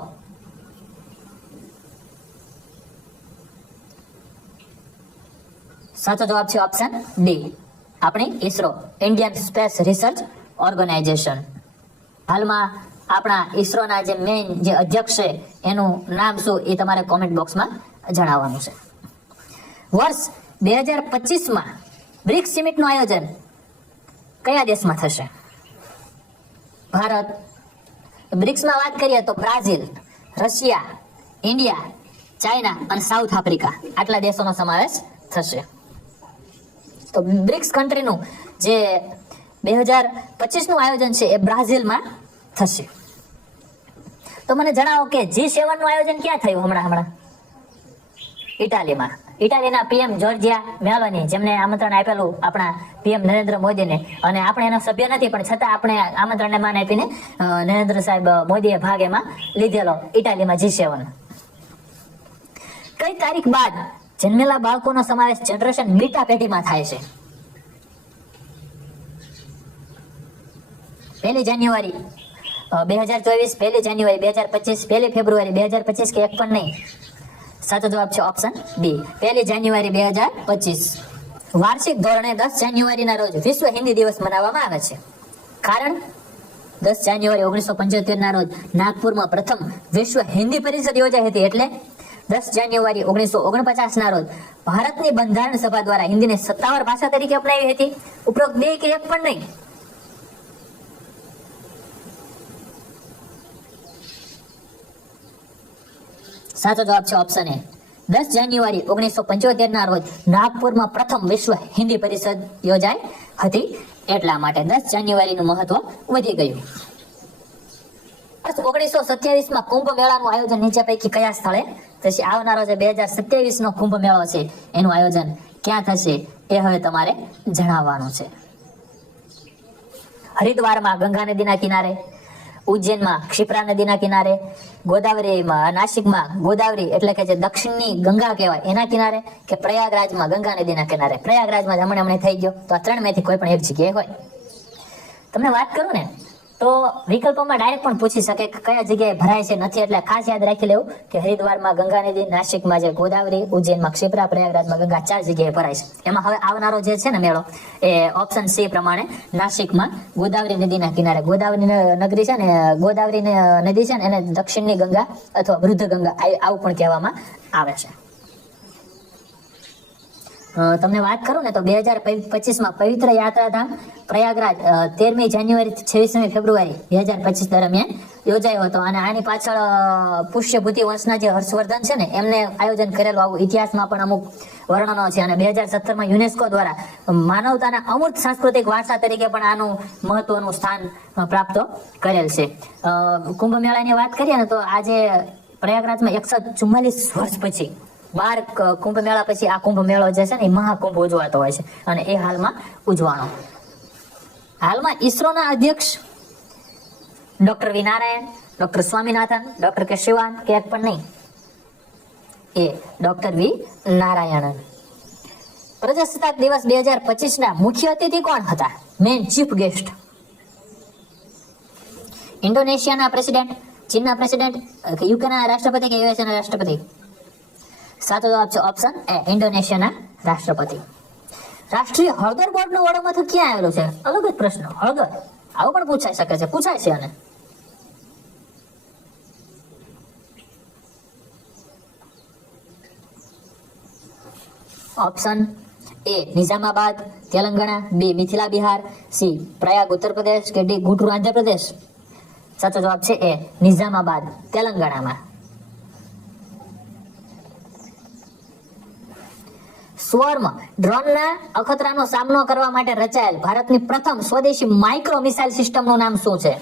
સાચો જવાબ છે ઓપ્શન ડી, આપણી ISRO, Indian space research organisation. હાલમાં આપણા ઇસરોના જે મેઇન જે અધ્યક્ષ છે એનું નામ શું એ તમારે કોમેન્ટ બોક્સમાં જણાવવાનું છે. વર્ષ 2025માં બ્રિક્સ સમિટનું આયોજન કયા દેશમાં થશે? ભારત. બ્રિક્સમાં વાત કરીએ તો બ્રાઝિલ, રશિયા, ઇન્ડિયા, ચાઇના અને સાઉથ આફ્રિકા આટલા દેશોનો સમાવેશ થશે. તો બ્રિક્સ કન્ટ્રીનું જે 2025નું આયોજન છે એ બ્રાઝિલમાં થશે. તો મને જણાવો કે G7 નું આયોજન ક્યાં થયું હમણાં? ઇટાલીમાં. ઇટાલીના પીએમ જોર્જિયા મેલોની, જેમને આમંત્રણ આપેલું આપણા પીએમ નરેન્દ્ર મોદીને, અને આપણે એના સભ્ય નથી પણ છતાં આપણે આમંત્રણને માન આપીને નરેન્દ્ર સાહેબ મોદીએ ભાગ એમાં લીધેલો ઇટાલીમાં G7. કઈ તારીખ બાદ જન્મેલા બાળકોનો સમાવેશ જનરેશન બીટા પેઢીમાં થાય છે? 1 જાન્યુઆરી, 2024 1 જાન્યુઆરી 2025 1 ફેબ્રુઆરી 2025 કે એક પણ નહીં. સાચો જવાબ છે ઓપ્શન બી 1 જાન્યુઆરી 2025. વાર્ષિક ધોરણે 10 જાન્યુઆરીના રોજ વિશ્વ હિન્દી દિવસ મનાવવામાં આવે છે. કારણ 10 જાન્યુઆરી 1975 રોજ નાગપુરમાં પ્રથમ વિશ્વ હિન્દી પરિષદ યોજાઈ હતી, એટલે 10 જાન્યુઆરી 1949 રોજ ભારતની બંધારણ સભા દ્વારા હિન્દીને સત્તાવાર ભાષા તરીકે અપનાવી હતી. ઉપરોક્ત બે કે એક પણ નહીં. સાચો જવાબ છે ઓપ્શન એ 10 જાન્યુઆરી 1975 રોજ નાગપુરમાં પ્રથમ વિશ્વ હિન્દી પરિષદ યોજાઈ હતી, એટલા માટે 10 જાન્યુઆરીનું મહત્વ વધી ગયું. 1927 કુંભ મેળાનું આયોજન નીચે પૈકી કયા સ્થળે થશે? આવનારો જે 2027 નો કુંભ મેળો છે એનું આયોજન ક્યાં થશે એ હવે તમારે જણાવવાનું છે. હરિદ્વારમાં ગંગા નદીના કિનારે, ઉજ્જૈનમાં ક્ષિપ્રા નદીના કિનારે, ગોદાવરીમાં નાસિકમાં ગોદાવરી એટલે કે જે દક્ષિણની ગંગા કહેવાય એના કિનારે, કે પ્રયાગરાજમાં ગંગા નદીના કિનારે. પ્રયાગરાજમાં હમણે થઈ ગયો તો આ ત્રણ માંથી કોઈ પણ એક જગ્યાએ હોય. તમને વાત કરું ને તો વિકલ્પોમાં ડાયરેક્ટ પણ પૂછી શકે કે કયા જગ્યાએ ભરાય છે નથી, એટલે ખાસ યાદ રાખી લેવું કે હરિદ્વારમાં ગંગા નદી, નાસિકમાં જે ગોદાવરી, ઉજ્જૈનમાં ક્ષિપ્રા, પ્રયાગરાજમાં ગંગા 4 જગ્યાએ ભરાય છે. એમાં હવે આવનારો જે છે ને મેળો એ ઓપ્શન સી પ્રમાણે નાસિકમાં ગોદાવરી નદીના કિનારે. ગોદાવરી નગરી છે ને, ગોદાવરી નદી છે ને એને દક્ષિણની ગંગા અથવા વૃદ્ધ ગંગા આવું પણ કહેવામાં આવે છે. તમને વાત કરું ને તો 2025 પવિત્ર યાત્રાધામ પ્રયાગરાજ 13મી જાન્યુઆરી 26મી ફેબ્રુઆરી 2025 દરમિયાન યોજાયો હતો, અને આની પાછળ પુષ્યભૂતિ વંશના જે હર્ષવર્ધન છે ને એમને આયોજન કરેલું. આવું ઇતિહાસમાં પણ અમુક વર્ણનો છે, અને 2017 યુનેસ્કો દ્વારા માનવતાના અમૂર્ત સાંસ્કૃતિક વારસા તરીકે પણ આનું મહત્વનું સ્થાન પ્રાપ્ત કરેલ છે. કુંભ મેળાની વાત કરીએ ને તો આજે પ્રયાગરાજમાં 144 વર્ષ પછી 12 કુંભ મેળા પછી આ કુંભ મેળો જે છે ને એ મહાકુંભ ઉજવાતો હોય છે, અને એ હાલમાં ઉજવાણો. હાલમાં ઈસરોના અધ્યક્ષ doctor V Narayan, doctor Swaminathan, doctor K Sivan કે એક પણ નહીં, એ ડોક્ટર વી નારાયણન. પ્રજાસત્તાક દિવસ 2025 ના મુખ્ય અતિથિ કોણ હતા? Main chief guest. ઇન્ડોનેશિયાના પ્રેસિડેન્ટ, ચીનના પ્રેસિડેન્ટ, યુકેના રાષ્ટ્રપતિ કે યુએસએના રાષ્ટ્રપતિ? સાચો જવાબ છે ઓપ્શન એ ઇન્ડોનેશિયાના રાષ્ટ્રપતિ. રાષ્ટ્રીય હળદર બોર્ડનું વડું મથક ક્યાં આવેલું છે? અલગ જ પ્રશ્ન. હળદર આવું પણ પૂછાઈ શકે છે, પૂછાય છે. અને option A Nizamabad Telangana, B Mithila Bihar, C Prayag Uttar Pradesh, કે ડી ગુંટુર આંધ્રપ્રદેશ? સાચો જવાબ છે એ નિઝામાબાદ તેલંગાણામાં. સ્વર્મ ડ્રોનના અખતરાનો સામનો કરવા માટે રચાયેલ ભારતની પ્રથમ સ્વદેશી માઇક્રો મિસાઇલ સિસ્ટમનું નામ શું છે?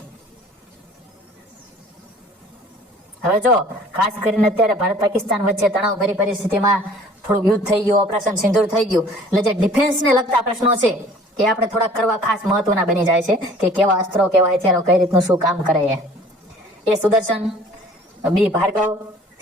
હવે જો ખાસ કરીને અત્યારે ભારત પાકિસ્તાન વચ્ચે તણાવભરી પરિસ્થિતિમાં થોડુંક યુદ્ધ થઈ ગયું, ઓપરેશન સિંદૂર થઈ ગયું, એટલે જે ડિફેન્સને લગતા પ્રશ્નો છે એ આપણે થોડાક કરવા ખાસ મહત્વના બની જાય છે, કે કેવા અસ્ત્રો, કેવા હથિયારો કઈ રીતનું શું કામ કરે. એ સુદર્શન, બી ભાર્ગવ,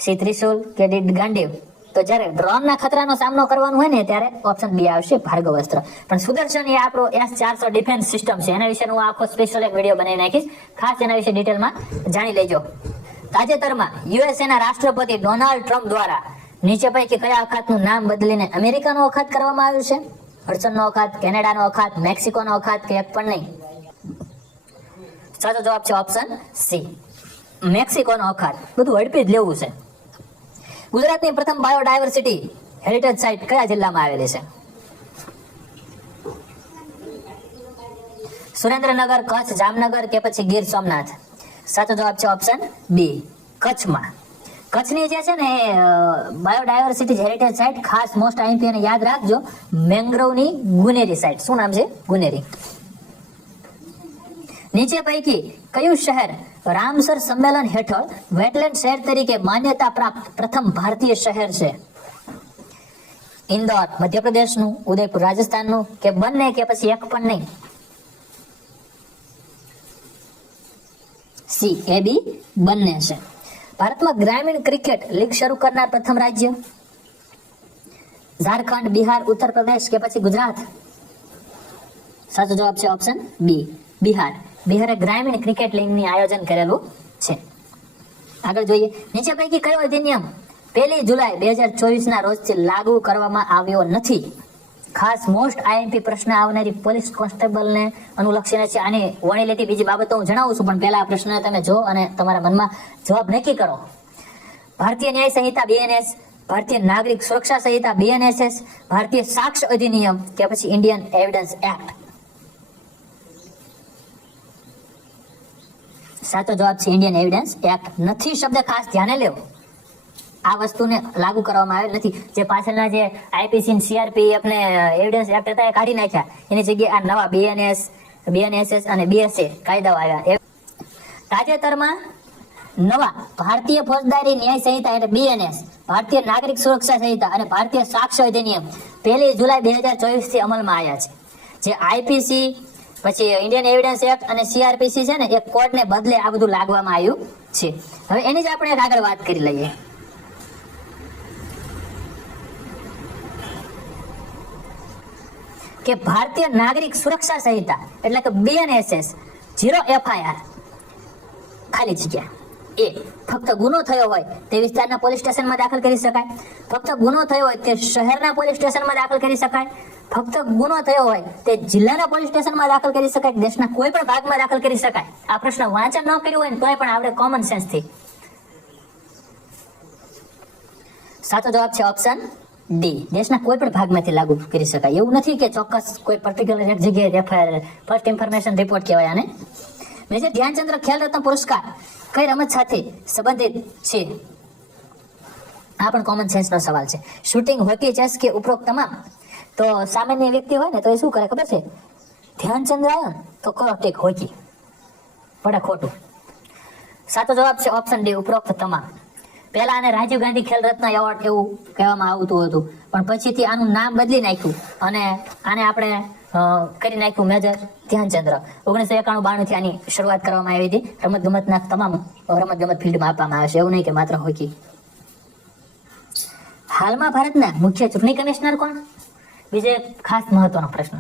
સી ત્રિશુલ, કે ડી ગાંડીવ? તો જ્યારે ડ્રોનના ખતરાનો સામનો કરવાનો હોય ને ત્યારે ઓપ્શન બી આવશે ભાર્ગવ અસ્ત્ર. પણ સુદર્શન એ આપણો S-400 ડિફેન્સ સિસ્ટમ છે, એના વિશે હું આખો સ્પેશિયલ એક વિડીયો બનાવી નાખીશ, ખાસ એના વિશે ડિટેલમાં જાણી લેજો. તાજેતરમાં યુએસએના રાષ્ટ્રપતિ ડોનાલ્ડ ટ્રમ્પ દ્વારા નીચે પૈકી કયા અખાતનું નામ બદલીને અમેરિકાનો અખાત કરવામાં આવ્યું છે? હડસનનો અખાત, કેનેડાનો અખાત, મેક્સિકોનો અખાત કે એક પણ નહીં? સાચો જવાબ છે ઓપ્શન સી મેક્સિકોનો અખાત. બધું હડપી જ લેવું છે. ગુજરાતની પ્રથમ બાયોડાયવર્સિટી હેરિટેજ સાઇટ કયા જિલ્લામાં આવેલી છે? સુરેન્દ્રનગર, કચ્છ, જામનગર કે પછી ગીર સોમનાથ? સાચો જવાબ છે ઓપ્શન બી કચ્છમાં. કચ્છની જે છે ને એ બાયોડાયવર્સિટી હેરિટેજ સાઇટ ખાસ મોસ્ટ આઈએમપી ને યાદ રાખજો, મેંગ્રોવની ગુનેરી સાઇટ. શું નામ છે? ગુનેરી. નીચે પૈકી કયું શહેર રામસર સંમેલન હેઠળ વેટલેન્ડ શહેર તરીકે માન્યતા પ્રાપ્ત પ્રથમ ભારતીય શહેર છે? ઇન્દોર મધ્યપ્રદેશનું, ઉદયપુર રાજસ્થાનનું, કે બંને કે પછી એક પણ નહીં? સી એ બી બંને છે. ભારતમાં ગ્રામીણ ક્રિકેટ લીગ શરૂ કરનાર પ્રથમ રાજ્ય? ઝારખંડ, બિહાર, ઉત્તર પ્રદેશ કે પછી ગુજરાત? સાચો જવાબ છે ઓપ્શન બી બિહાર. બિહારે ગ્રામીણ ક્રિકેટ લીગની આયોજન કરેલું છે. આગળ જોઈએ, નીચે પૈકી કયો અધિનિયમ 1 જુલાઈ 2024 ના રોજથી લાગુ કરવામાં આવ્યો નથી? ખાસ મોસ્ટ આઈએમપી પ્રશ્ન આવનારી પોલીસ કોન્સ્ટેબલને અનુલક્ષીને છે. આની વણી લેતી બીજી બાબતો હું જણાવું છું, પણ પહેલા આ પ્રશ્ન તમે જો અને તમારા મનમાં જવાબ નક્કી કરો. ભારતીય ન્યાય સંહિતા BNS, ભારતીય નાગરિક સુરક્ષા સંહિતા BNSS, ભારતીય સાક્ષ્ય અધિનિયમ કે પછી ઇન્ડિયન એવિડન્સ એક્ટ? સાચો જવાબ છે ઇન્ડિયન એવિડન્સ એક્ટ. નથી શબ્દ ખાસ ધ્યાને લેવો. આ વસ્તુને લાગુ કરવામાં આવેલ નથી. જે પાછળના જે IPC અને CRPF ને એવિડન્સ એક્ટ હતા એ કાઢી નાખ્યા. એની જગ્યાએ આ નવા BNSS અને BSA કાયદાઓ આવ્યા. તાજેતરમાં નવા ભારતીય ફોજદારી ન્યાય સંહિતા એટલે BNS, ભારતીય નાગરિક સુરક્ષા સંહિતા અને ભારતીય સાક્ષ્ય અધિનિયમ 1 જુલાઈ 2024 થી અમલમાં આવ્યા છે. જે IPC પછી ઇન્ડિયન એવિડન્સ એક્ટ અને CRPC છે ને એ કોડને બદલે આ બધું લાગવામાં આવ્યું છે. હવે એની જ આપણે આગળ વાત કરી લઈએ. કે ભારતીય નાગરિક સુરક્ષા સંહિતા એટલે કે BNSS 0 FIR ખાલી જગ્યા એ ફક્ત ગુનો થયો હોય તે વિસ્તારના પોલીસ સ્ટેશનમાં દાખલ કરી શકાય. ફક્ત ગુનો થયો હોય તે શહેરના પોલીસ સ્ટેશનમાં દાખલ કરી શકાય. ફક્ત ગુનો થયો હોય તે જિલ્લાના પોલીસ સ્ટેશનમાં દાખલ કરી શકાય. દેશના કોઈ પણ ભાગમાં દાખલ કરી શકાય. આ પ્રશ્ન વાંચન ન કર્યું હોય ને તોય પણ આપણે કોમન સેન્સથી. સાચો જવાબ છે ઓપ્શન ડી, દેશના કોઈ પણ ભાગમાંથી લાગુ કરી શકાય. એવું નથી કે ચોક્કસ કોઈ પર્ટિક્યુલર એક જગ્યાએ FIR, ફર્સ્ટ ઇન્ફોર્મેશન રિપોર્ટ કહેવાય આને. મેજર ધ્યાનચંદ્ર ખેલ રત્ન પુરસ્કાર કઈ રમત સાથે સંબંધિત છે? આ પણ કોમન સેન્સનો સવાલ છે. શૂટિંગ, હોકી, ચેસ કે ઉપરોક્ત તમામ? તો સામાન્ય વ્યક્તિ હોય ને તો એ શું કરે ખબર છે? ધ્યાનચંદ્ર આવ્યો ને તો કરો ટેક હોકી. પડે ખોટું. સાચો જવાબ છે ઓપ્શન ડી, ઉપરોક્ત તમામ. પહેલા આને રાજીવ ગાંધી ખેલ રત્ન એવોર્ડ એવું કહેવામાં આવતું હતું, પણ પછીથી આનું નામ બદલી નાખ્યું અને આને આપણે કરી નાખ્યું મેજર ધ્યાનચંદ્ર. 1991-92 થી આની શરૂઆત કરવામાં આવી હતી. રમતગમતના તમામ રમતગમત ફિલ્ડમાં આપવામાં આવે છે, એવું નહીં કે માત્ર હોકી. હાલમાં ભારતના મુખ્ય ચૂંટણી કમિશનર કોણ? બીજો એક ખાસ મહત્વનો પ્રશ્ન.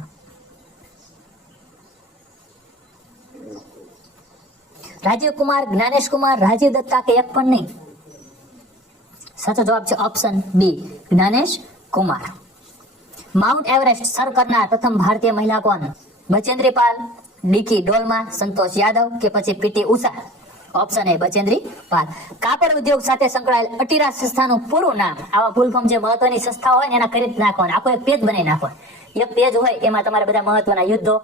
રાજીવ કુમાર, જ્ઞાનેશ કુમાર, રાજીવ દત્તા કે એક પણ નહીં? સાચો જવાબ છે option B, Gyanesh Kumar. Mount Everest સર કરનાર પ્રથમ ભારતીય મહિલા કોણ? બચેન્દ્રી પાલ, ડીકી ડોલમા, સંતોષ યાદવ કે પછી PT Usha? Option A, Bachendri Pal. કાપડ ઉદ્યોગ સાથે સંકળાયેલ અટીરા સંસ્થાનું પૂરું નામ? આવા ફૂલ ફોર્મ જે મહત્વની સંસ્થા હોય ને એના કરી જ નાખવાના. આખો એક પેજ બનાવી નાખવાનો. એક પેજ હોય એમાં તમારે બધા મહત્વના યુદ્ધો,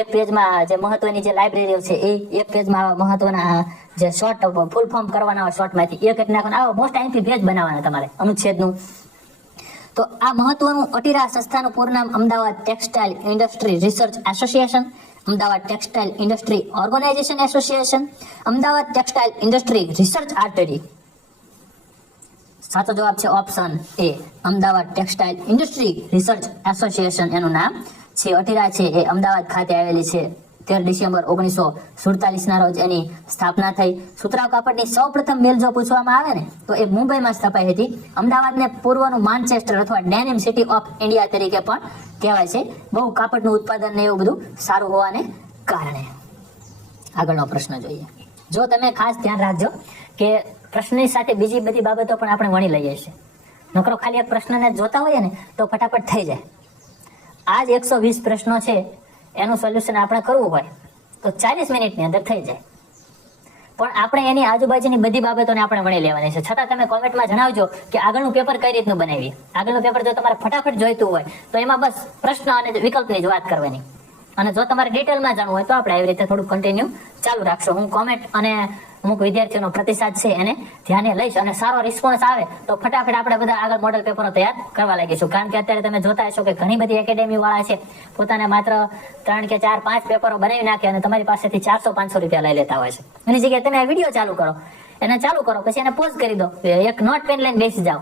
એક પેજમાં જે મહત્વની જે લાઇબ્રેરીઓ છે એ, એક પેજમાં આવા મહત્વના જે શોર્ટ ફૂલ ફોર્મ કરવાના હોય શોર્ટમાંથી એક નાખવાના. આવા મોસ્ટ આઈએમપી પેજ બનાવવાના તમારે અનુચ્છેદનું. તો આ મહત્વનું અટીરા સંસ્થાનું પૂરું નામ Ahmedabad textile industry research association, Ahmedabad textile industry organisation association, Ahmedabad textile industry research artery? સાચો જવાબ છે option A, Ahmedabad textile industry research association એનું નામ છે. અટીરા છે એ અમદાવાદ ખાતે આવેલી છે. 13 ડિસેમ્બર 1947 ના રોજ એની સ્થાપના થઈ. સુતરાઉ કાપડની સૌપ્રથમ મિલ જો પૂછવામાં આવે ને તો એ મુંબઈમાં સ્થાપાઈ હતી. અમદાવાદને પૂર્વનું માન્ચેસ્ટર અથવા ડેનિમ સિટી ઓફ ઇન્ડિયા તરીકે પણ કહેવાય છે. બહુ કાપડનું ઉત્પાદન ને એવું બધું સારું હોવાને કારણે. આગળનો પ્રશ્ન જોઈએ. જો તમે ખાસ ધ્યાન રાખજો કે પ્રશ્નની સાથે બીજી બધી બાબતો પણ આપણે વણી લઈએ છીએ. નકરો ખાલી એક પ્રશ્નને જોતા હોઈએ ને તો ફટાફટ થઈ જાય. આ જ 120 પ્રશ્નો છે એનું સોલ્યુશન આપણે કરવું હોય તો 40 મિનિટની અંદર થઈ જાય. પણ આપણે એની આજુબાજુની બધી બાબતોને આપણે વણી લેવાની છે. છતાં તમે કોમેન્ટમાં જણાવજો કે આગળનું પેપર કઈ રીતનું બનાવીએ. આગળનું પેપર જો તમારે ફટાફટ જોઈતું હોય તો એમાં બસ પ્રશ્ન અને વિકલ્પની જ વાત કરવાની. અને જો તમારે ડિટેલમાં જાણવું હોય તો આપણે એવી રીતે થોડું કન્ટિન્યુ ચાલુ રાખશું. હું કોમેન્ટ અને અમુક વિદ્યાર્થીઓનો પ્રતિસાદ છે એને ધ્યાને લઈશ અને સારો રિસ્પોન્સ આવે તો ફટાફટ આપણે બધા આગળ મોડલ પેપરો તૈયાર કરવા લાગીશું. કારણ કે અત્યારે તમે જોતા હશો કે ઘણી બધી એકેડેમી વાળા છે પોતાને માત્ર 3 કે 4 5 પેપરો બનાવી નાખે અને તમારી પાસેથી 400-500 રૂપિયા લઈ લેતા હોય છે. એની જગ્યાએ તમે આ વિડીયો ચાલુ કરો, એને ચાલુ કરો, પછી એને પોઝ કરી દો, એક નોટ પેન લઈને બેસી જાઓ,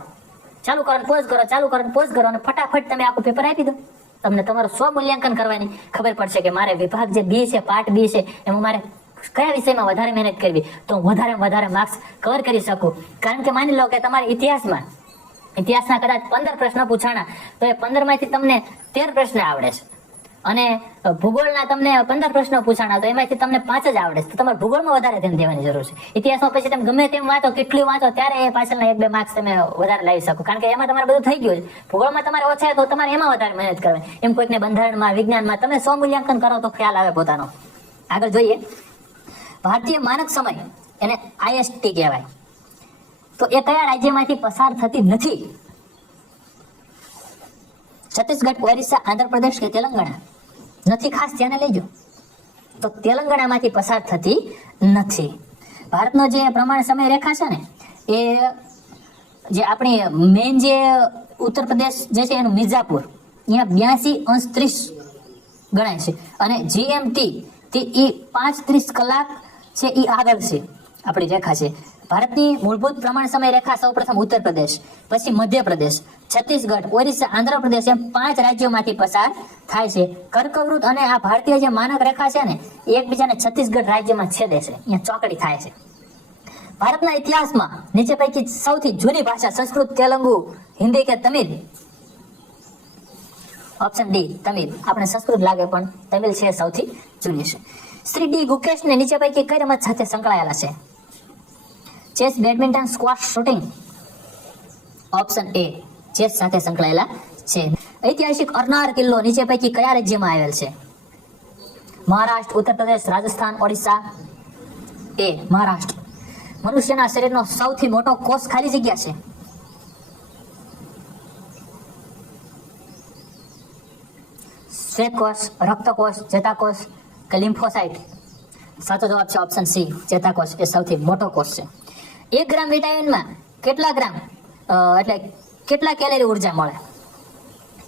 ચાલુ કરો પોઝ કરો, ચાલુ કરો પોઝ કરો અને ફટાફટ તમે આખું પેપર આપી દો. તમને તમારું સ્વમૂલ્યાંકન કરવાની ખબર પડશે કે મારે વિભાગ જે બી છે, પાર્ટ બી છે, એમાં મારે કયા વિષયમાં વધારે મહેનત કરવી તો હું વધારે માર્ક્સ કવર કરી શકું. કારણ કે માની લો કે તમારે ઇતિહાસના કદાચ 15 પ્રશ્ન પૂછાણા તો એ 15 માંથી તમને 13 પ્રશ્ન આવડે છે. અને ભૂગોળના તમને 15 પ્રશ્નો પૂછાણા તો એમાંથી તમને 5 જ આવડે તો તમારે ભૂગોળમાં વધારે ધ્યાન દેવાની જરૂર છે. ઇતિહાસમાં પછી તમે ગમે તેમ વાંચો કેટલું વાંચો ત્યારે એ પાછળના 1-2 માર્ક્સ તમે વધારે લાવી શકો, કારણ કે એમાં તમારે બધું થઈ ગયું છે. ભૂગોળમાં તમારે ઓછા તો તમારે એમાં વધારે મહેનત કરવાની. એમ કોઈકને બંધારણમાં વિજ્ઞાનમાં તમે સ્વમૂલ્યાંકન કરો તો ખ્યાલ આવે પોતાનો. આગળ જોઈએ, ભારતીય માનક સમય એને IST કહેવાય, તો એ કયા રાજ્યમાંથી પસાર થતી નથી? છત્તીસગઢ, ઓરિસ્સા, આંધ્રપ્રદેશ કે તેલંગાણા? નથી, ખાસ ધ્યાને લેજો. તો તેલંગાણામાંથી પસાર થતી નથી. ભારતનો જે પ્રમાણ સમય રેખા છે ને એ જે આપણી મેઇન જે ઉત્તર પ્રદેશ જે છે એનું મિર્ઝાપુર અહીંયા 82:30 ગણાય છે, અને GMT થી એ 5:30 કલાક છે એ આગળ છે આપણી રેખા છે. ભારતની મૂળભૂત પ્રમાણ સમય રેખા સૌપ્રથમ ઉત્તર પ્રદેશ, પછી મધ્યપ્રદેશ, છત્તીસગઢ, ઓરિસ્સા, આંધ્રપ્રદેશ એમ 5 રાજ્યોમાંથી પસાર થાય છે. કર્કવૃત અને આ ભારતીય જે માનક રેખા છે ને એ એકબીજાને છત્તીસગઢ રાજ્યમાં છેદે છે, અહીંયા ચોકડી થાય છે. ભારતના ઇતિહાસમાં નીચે પૈકી સૌથી જૂની ભાષા સંસ્કૃત, તેલુગુ, હિન્દી કે તમિલ? Option D Tamil. આપણે સંસ્કૃત લાગે પણ તમિલ છે સૌથી જૂની છે. શ્રી ડી ગુકેશને નીચે પૈકી કઈ રમત સાથે સંકળાયેલા છે? Chess, badminton, squash, shooting? Option A chess સાથે સંકળાયેલા છે. ઐતિહાસિક અરનાર કિલ્લો નીચે પૈકી કયા રાજ્યમાં આવેલ છે? મહારાષ્ટ્ર, ઉત્તર પ્રદેશ, રાજસ્થાન, ઓડિશા? એ મહારાષ્ટ્ર. મનુષ્યના શરીરનો સૌથી મોટો કોષ ખાલી જગ્યા છે? શ્વેતકોષ, રક્તકોષ, ચેતાકોષ કે લિમ્ફોસાઇટ? સાચો જવાબ છે ઓપ્શન સી, ચેતાકોષ એ સૌથી મોટો કોષ છે. 1 ગ્રામ વિટામિનમાં કેટલા ગ્રામ એટલે કેટલા કેલરી ઉર્જા મળે?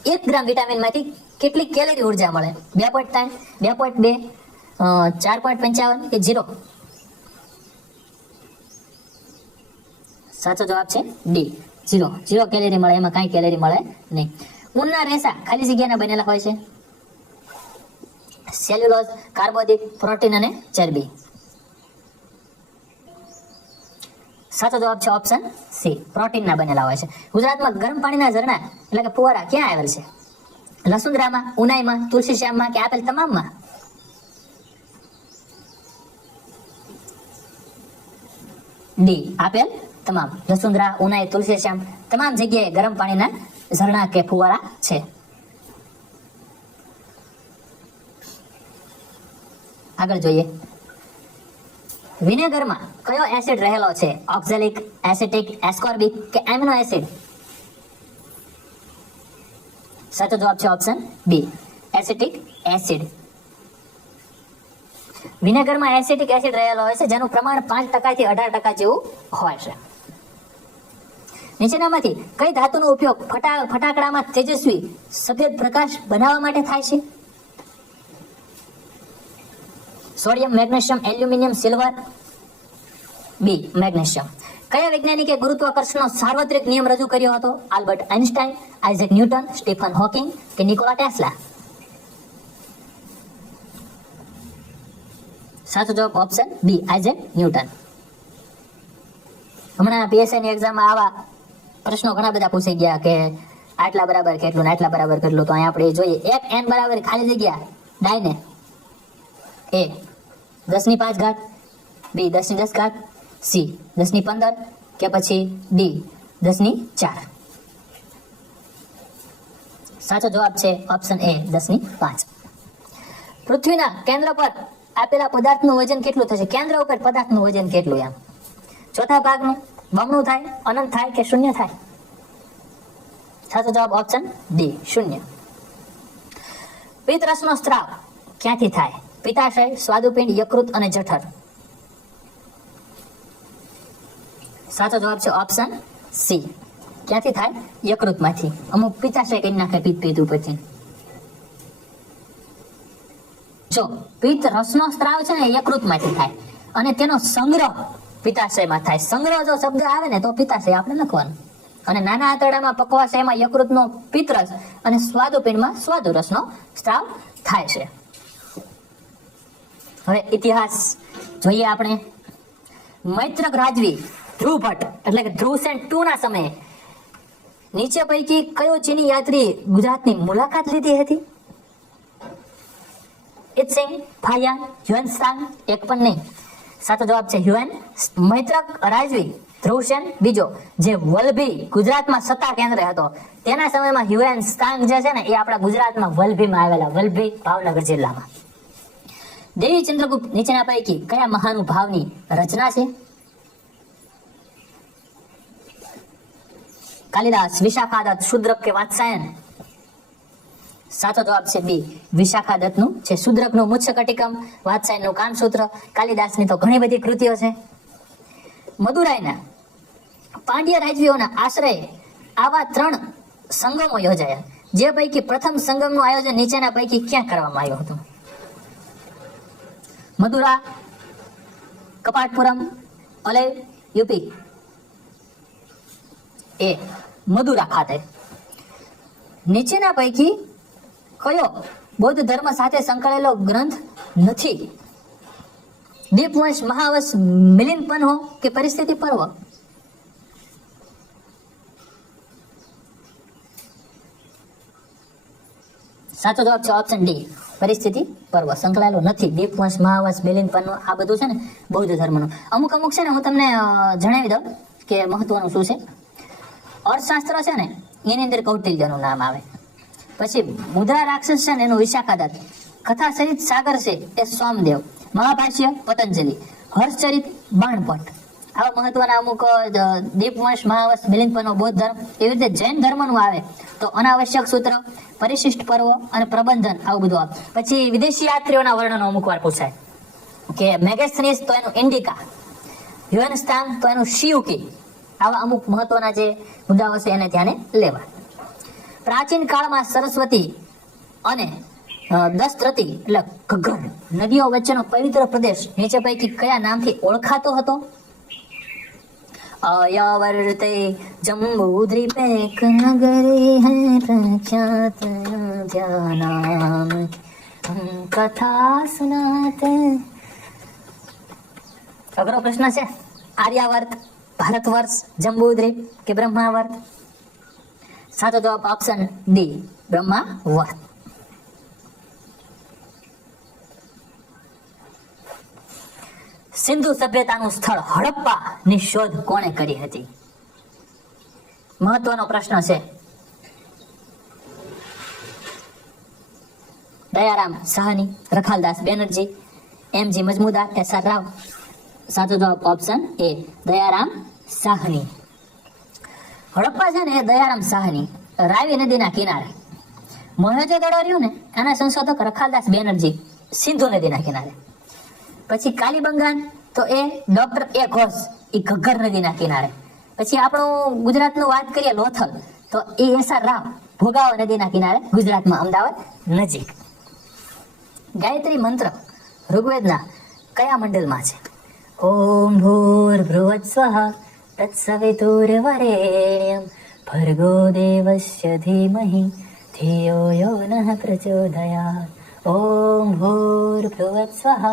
1 ગ્રામ વિટામિનમાંથી કેટલી કેલરી ઉર્જા મળે? 2.3, 2.2, 4.55 કે 0? સાચો જવાબ છે ડી, 0 કેલરી મળે, એમાં કાંઈ કેલરી મળે નહીં. ઊનના રેસા ખાલી જગ્યાના બનેલા હોય છે? સેલ્યુલોઝ, કાર્બોદિત, પ્રોટીન અને ચરબી? સાચો જવાબ છે ઓપ્શન સી, પ્રોટીનના બનેલા હોય છે. ગુજરાતમાં ગરમ પાણીના ઝરણા એટલે કે ફુવારા ક્યાં આવેલ છે? લસુંદરામાં, ઉનાઈમાં, તુલસીશ્યામમાં કે આપેલ તમામમાં? ડી આપેલ તમામ. લસુંદરા, ઉનાઈ, તુલસીશ્યામ તમામ જગ્યાએ ગરમ પાણીના ઝરણા કે ફુવારા છે. આગળ જોઈએ, વિનેગરમાં કયો એસિડ રહેલો છે? ઓક્ઝેલિક, એસિટિક, એસ્કોર્બિક કે એમિનો એસિડ? સાચો જવાબ છે ઓપ્શન બી, એસિટિક એસિડ. વિનેગરમાં એસિટિક એસિડ રહેલો હોય છે જેનું પ્રમાણ 5% થી 18% જેવું હોય છે. નીચેનામાંથી કઈ ધાતુનો ઉપયોગ ફટાકડામાં તેજસ્વી સફેદ પ્રકાશ બનાવવા માટે થાય છે? Sodium, magnesium, aluminium, silver? B magnesium. કયા વૈજ્ઞાનિકે ગુરુત્વાકર્ષણનો સાર્વત્રિક નિયમ રજૂ કર્યો હતો? Albert Einstein, Isaac Newton, Stephen Hawking કે નિકોલા ટેસ્લા? સાચો જવાબ ઓપ્શન બી, આઇઝેક ન્યૂટન. હમણાં PSI ની એક્ઝામમાં આવા પ્રશ્નો ઘણા બધા પૂછાઈ ગયા કે આટલા બરાબર કેટલું ને આટલા બરાબર કેટલું. તો અહીંયા આપણે જોઈએ, 1 n બરાબર ખાલી જગ્યા ડાયને એ 10⁵, બી 10⁻, સી 10⁻15 કે પછી ડી 10⁴. સાચો જવાબ છે ઓપ્શન એ 10⁵. પૃથ્વીના કેન્દ્ર પર આપેલા પદાર્થનું વજન કેટલું થશે? કેન્દ્ર ઉપર પદાર્થનું વજન કેટલું? એમ ચોથા ભાગનું, બમણું થાય, અનંત થાય કે શૂન્ય થાય? સાચો જવાબ ઓપ્શન ડી, શૂન્ય. પિત્તરસનો સ્ત્રાવ ક્યાંથી થાય? પિત્તાશય, સ્વાદુપિંડ, યકૃત અને જઠર? સાચો જવાબ છે ઓપ્શન સી, ક્યાંથી થાય? યકૃતમાંથી. અમુક પિત્તાશય કરી નાખે પિત્ત ઉપરથી. જો પિત્ત રસનો સ્ત્રાવ છે ને યકૃતમાંથી થાય અને તેનો સંગ્રહ પિત્તાશયમાં થાય. સંગ્રહ જો શબ્દ આવે ને તો પિત્તાશય આપણે લખવાનું. અને નાના આંતરડામાં પક્વાશયમાં યકૃતનો પિત્તરસ અને સ્વાદુપિંડમાં સ્વાદુરસનો સ્ત્રાવ થાય છે. હવે ઇતિહાસ જોઈએ આપણે. મૈત્રક રાજવી ધ્રુવ ભટ્ટ એટલે કે ધ્રુવસેન II ના સમયે નીચે પૈકી કયો ચીની યાત્રી ગુજરાતની મુલાકાત લીધી હતી? ઇત્સિંગ, ફાહિયાન, હ્યુએનસાંગ, એક પણ નહીં. સાચો જવાબ છે હ્યુએન મૈત્રક રાજવી. ધ્રુવસેન બીજો, જે વલભી ગુજરાતમાં સત્તા કેન્દ્ર હતો તેના સમયમાં હ્યુએનસાંગ જે છે ને એ આપણા ગુજરાતમાં વલભીમાં આવેલા, વલભી ભાવનગર જિલ્લામાં. દેવી ચંદ્રગુપ્ત નીચેના પૈકી કયા મહાનુભાવની રચના છે? કાલિદાસ, વિશાખાદત્ત, શુદ્રક કે વાત્સાયન? સાચો જવાબ છે બી, વિશાખાદત્તનું છે શુદ્રકનું મુચ્છકટિકમ, વાત્સાયનનું કામસૂત્ર. કાલિદાસની તો ઘણી બધી કૃતિઓ છે. મદુરાઈના પાંડ્ય રાજવીઓના આશ્રય આવા 3 સંગમો યોજાયા, જે પૈકી પ્રથમ સંગમનું આયોજન નીચેના પૈકી ક્યાં કરવામાં આવ્યું હતું? મદુરા, કપાટપુરમ, અલૈ, યુપી? એ મદુરા ખાતે. નીચેના પૈકી કયો બૌદ્ધ ધર્મ સાથે સંકળાયેલો ગ્રંથ નથી? દીપવંશ, મહાવંશ, મિલિંદ પન્હો કે પરિસ્થિતિ પર્વ? સાચો જવાબ છે ઓપ્શન ડી, પરિસ્થિતિ પર્વ. સંકળાયેલો નથી. દીપવંશ, મહાવંશ, મિલિંદ પન્હો આ બધું છે ને બૌદ્ધ ધર્મનું. અમુક છે ને હું તમને જણાવી દઉં કે મહત્વનું શું છે. અર્થશાસ્ત્ર છે ને એની અંદર કૌટિલ્યનું નામ આવે. પછી મુદ્રા રાક્ષસ છે ને એનું વિશાખાદત્ત. કથા સહિત સાગર છે એ સોમદેવ. મહાભાષ્ય પતંજલિ. હર્ષચરિત બાણભટ્ટ. આવા મહત્વના અમુક દીપવંશ, મહાવંશ, મિલિંદ પન્હો બૌદ્ધ ધર્મ. એવી રીતે જૈન ધર્મનું આવે તો અનાવશ્યક સૂત્ર, પરિશિષ્ટ પર્વ અને પ્રબંધન, આવું બધું આવે. પછી વિદેશી યાત્રીઓના વર્ણનો અમુક વાર પૂછાય કે મેગેસ્થનીસ તો એનું ઇન્ડિકા, હ્યુએનસાંગ તો એનું શિયુકી. આવા અમુક મહત્વના જે મુદ્દાઓ છે એને ધ્યાને લેવા. પ્રાચીન કાળમાં સરસ્વતી અને દસ્ત્રતી એટલે ઘગ્ગર નદીઓ વચ્ચેનો પવિત્ર પ્રદેશ નીચે પૈકી કયા નામથી ઓળખાતો હતો? અયવર્તે જંબૂદ્વીપેક નગરી હૈ પ્રખ્યાત ધ્યાનામ કથા સુનાતે. અઘરો પ્રશ્ન છે. આર્યાવર્ત, ભારતવર્ષ, જંબૂદ્વીપ કે બ્રહ્માવર્ત? સાચો જવાબ ઓપ્શન ડી, બ્રહ્માવર્ત. સિંધુ સભ્યતાનું સ્થળ હડપ્પા ની શોધ કોણે કરી હતી? મહત્વનો પ્રશ્ન છે. દયારામ સાહની, રખાલદાસ બેનર્જી, એમજી મજમુદાર, એસઆર રાવ? સાચો જવાબ ઓપ્શન એ, દયારામ સાહની. હડપ્પા છે ને એ દયારામ સાહની, રાવી નદીના કિનારે. મોહેંજો-દડો રહ્યું ને એના સંશોધક રખાલદાસ બેનર્જી, સિંધુ નદીના કિનારે. પછી કાલીબંગાન તો એ ડોક્ટર એ ઘોષ, એ ઘગ્ગર નદીના કિનારે. પછી આપણું ગુજરાતનું વાત કરીએ લોથલ તો એ એસઆર રાવ, ભોગાવો નદીના કિનારે, ગુજરાતમાં અમદાવાદ નજીક. ગાયત્રી મંત્ર ઋગ્વેદના કયા મંડળમાં છે? ઓમ ભૂર્ભુવસ્વઃ તત્સવિતુર્વરેણ્યં ભર્ગો દેવસ્ય ધીમહિ ધિયો યો નઃ પ્રચોદયાત. ઓમ ભૂર્ભુવસ્વઃ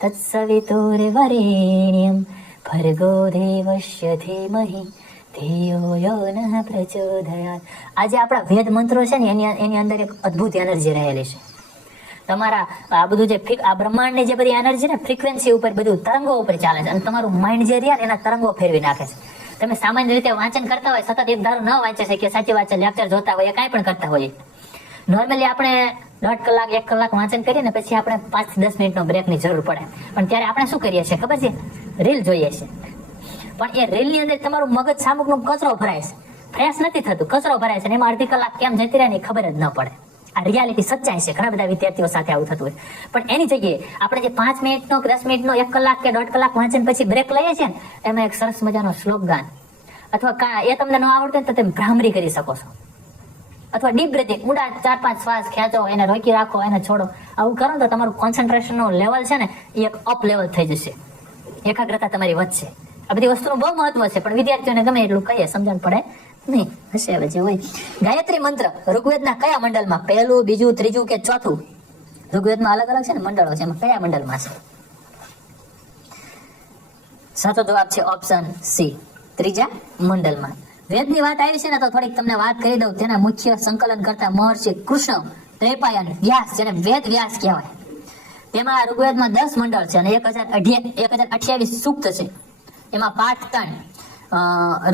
તત્સવિતુર્વરેણ્યં ભર્ગો દેવસ્ય ધીમહિ ધિયો યો નઃ પ્રચોદયાત. આજે આપણા વેદ મંત્રો છે ને એની અંદર એક અદ્ભુત એનર્જી રહેલી છે. તમારા આ બધું જે આ બ્રહ્માંડની જે બધી એનર્જી ને ફ્રીક્વન્સી ઉપર બધું તરંગો ઉપર ચાલે છે અને તમારું માઇન્ડ જે રહ્યા એના તરંગો ફેરવી નાખે છે. તમે સામાન્ય રીતે વાંચન કરતા હોય, સતત એક ધારું ન વાંચે છે કે સાચી વાત છે, લેક્ચર જોતા હોય, કાંઈ પણ કરતા હોઈએ, નોર્મલી આપણે 1.5 કલાક 1 કલાક વાંચન કરીએ ને પછી આપણે 5 થી 10 મિનિટનો બ્રેકની જરૂર પડે. પણ ત્યારે આપણે શું કરીએ છીએ ખબર છે? રીલ જોઈએ છે. પણ એ રીલની અંદર તમારું મગજ સામુકનો કચરો ભરાય છે, ફ્રેશ નથી થતું, કચરો ભરાય છે, અને એમાં અડધી કલાક કેમ જતી રહે ને ખબર જ ન પડે. આ રિયાલિટી સચ્ચાઈ છે. ઘણા બધા વિદ્યાર્થીઓ સાથે આવું થતું હોય. પણ એની જગ્યાએ આપણે જે 5 મિનિટનો 10 મિનિટનો 1 કલાક કે 1.5 કલાક વાંચન પછી બ્રેક લઈએ છીએ ને એમાં એક સરસ મજાનો શ્લોક ગાન અથવા એ તમને ન આવડતું તો તમે ભ્રામરી કરી શકો છો, અથવા ડીપ બ્રીથિંગ, ઊંડા 4-5 શ્વાસ ખેંચો, એને રોકી રાખો, એને છોડો. આવું કરો તો તમારું કોન્સન્ટ્રેશનનું લેવલ છે ને એ એક અપ લેવલ થઈ જશે, એકાગ્રતા તમારી વધશે. આ બધી વસ્તુનું બહુ મહત્વ છે, પણ વિદ્યાર્થીઓને ગમે એટલું કહીએ સમજણ પડે નહીં. હશે હવે જે હોય. ગાયત્રી મંત્ર ઋગ્વેદના કયા મંડળમાં? 1, 2, 3 કે 4? ઋગ્વેદમાં અલગ અલગ છે ને મંડળો છે, એમાં કયા મંડળમાં છે? સાચો જવાબ છે ઓપ્શન સી, 3જા મંડળમાં. વેદની વાત આવી છે ને તો થોડીક તમને વાત કરી દઉં. તેના મુખ્ય સંકલન કરતા મહર્ષિ કૃષ્ણ દ્વૈપાયન વ્યાસ, જેને વેદ વ્યાસ કહેવાય, તેમાં ઋગ્વેદમાં 10 મંડળ છે અને 1028 સૂક્ત છે. એમાં પાઠ 3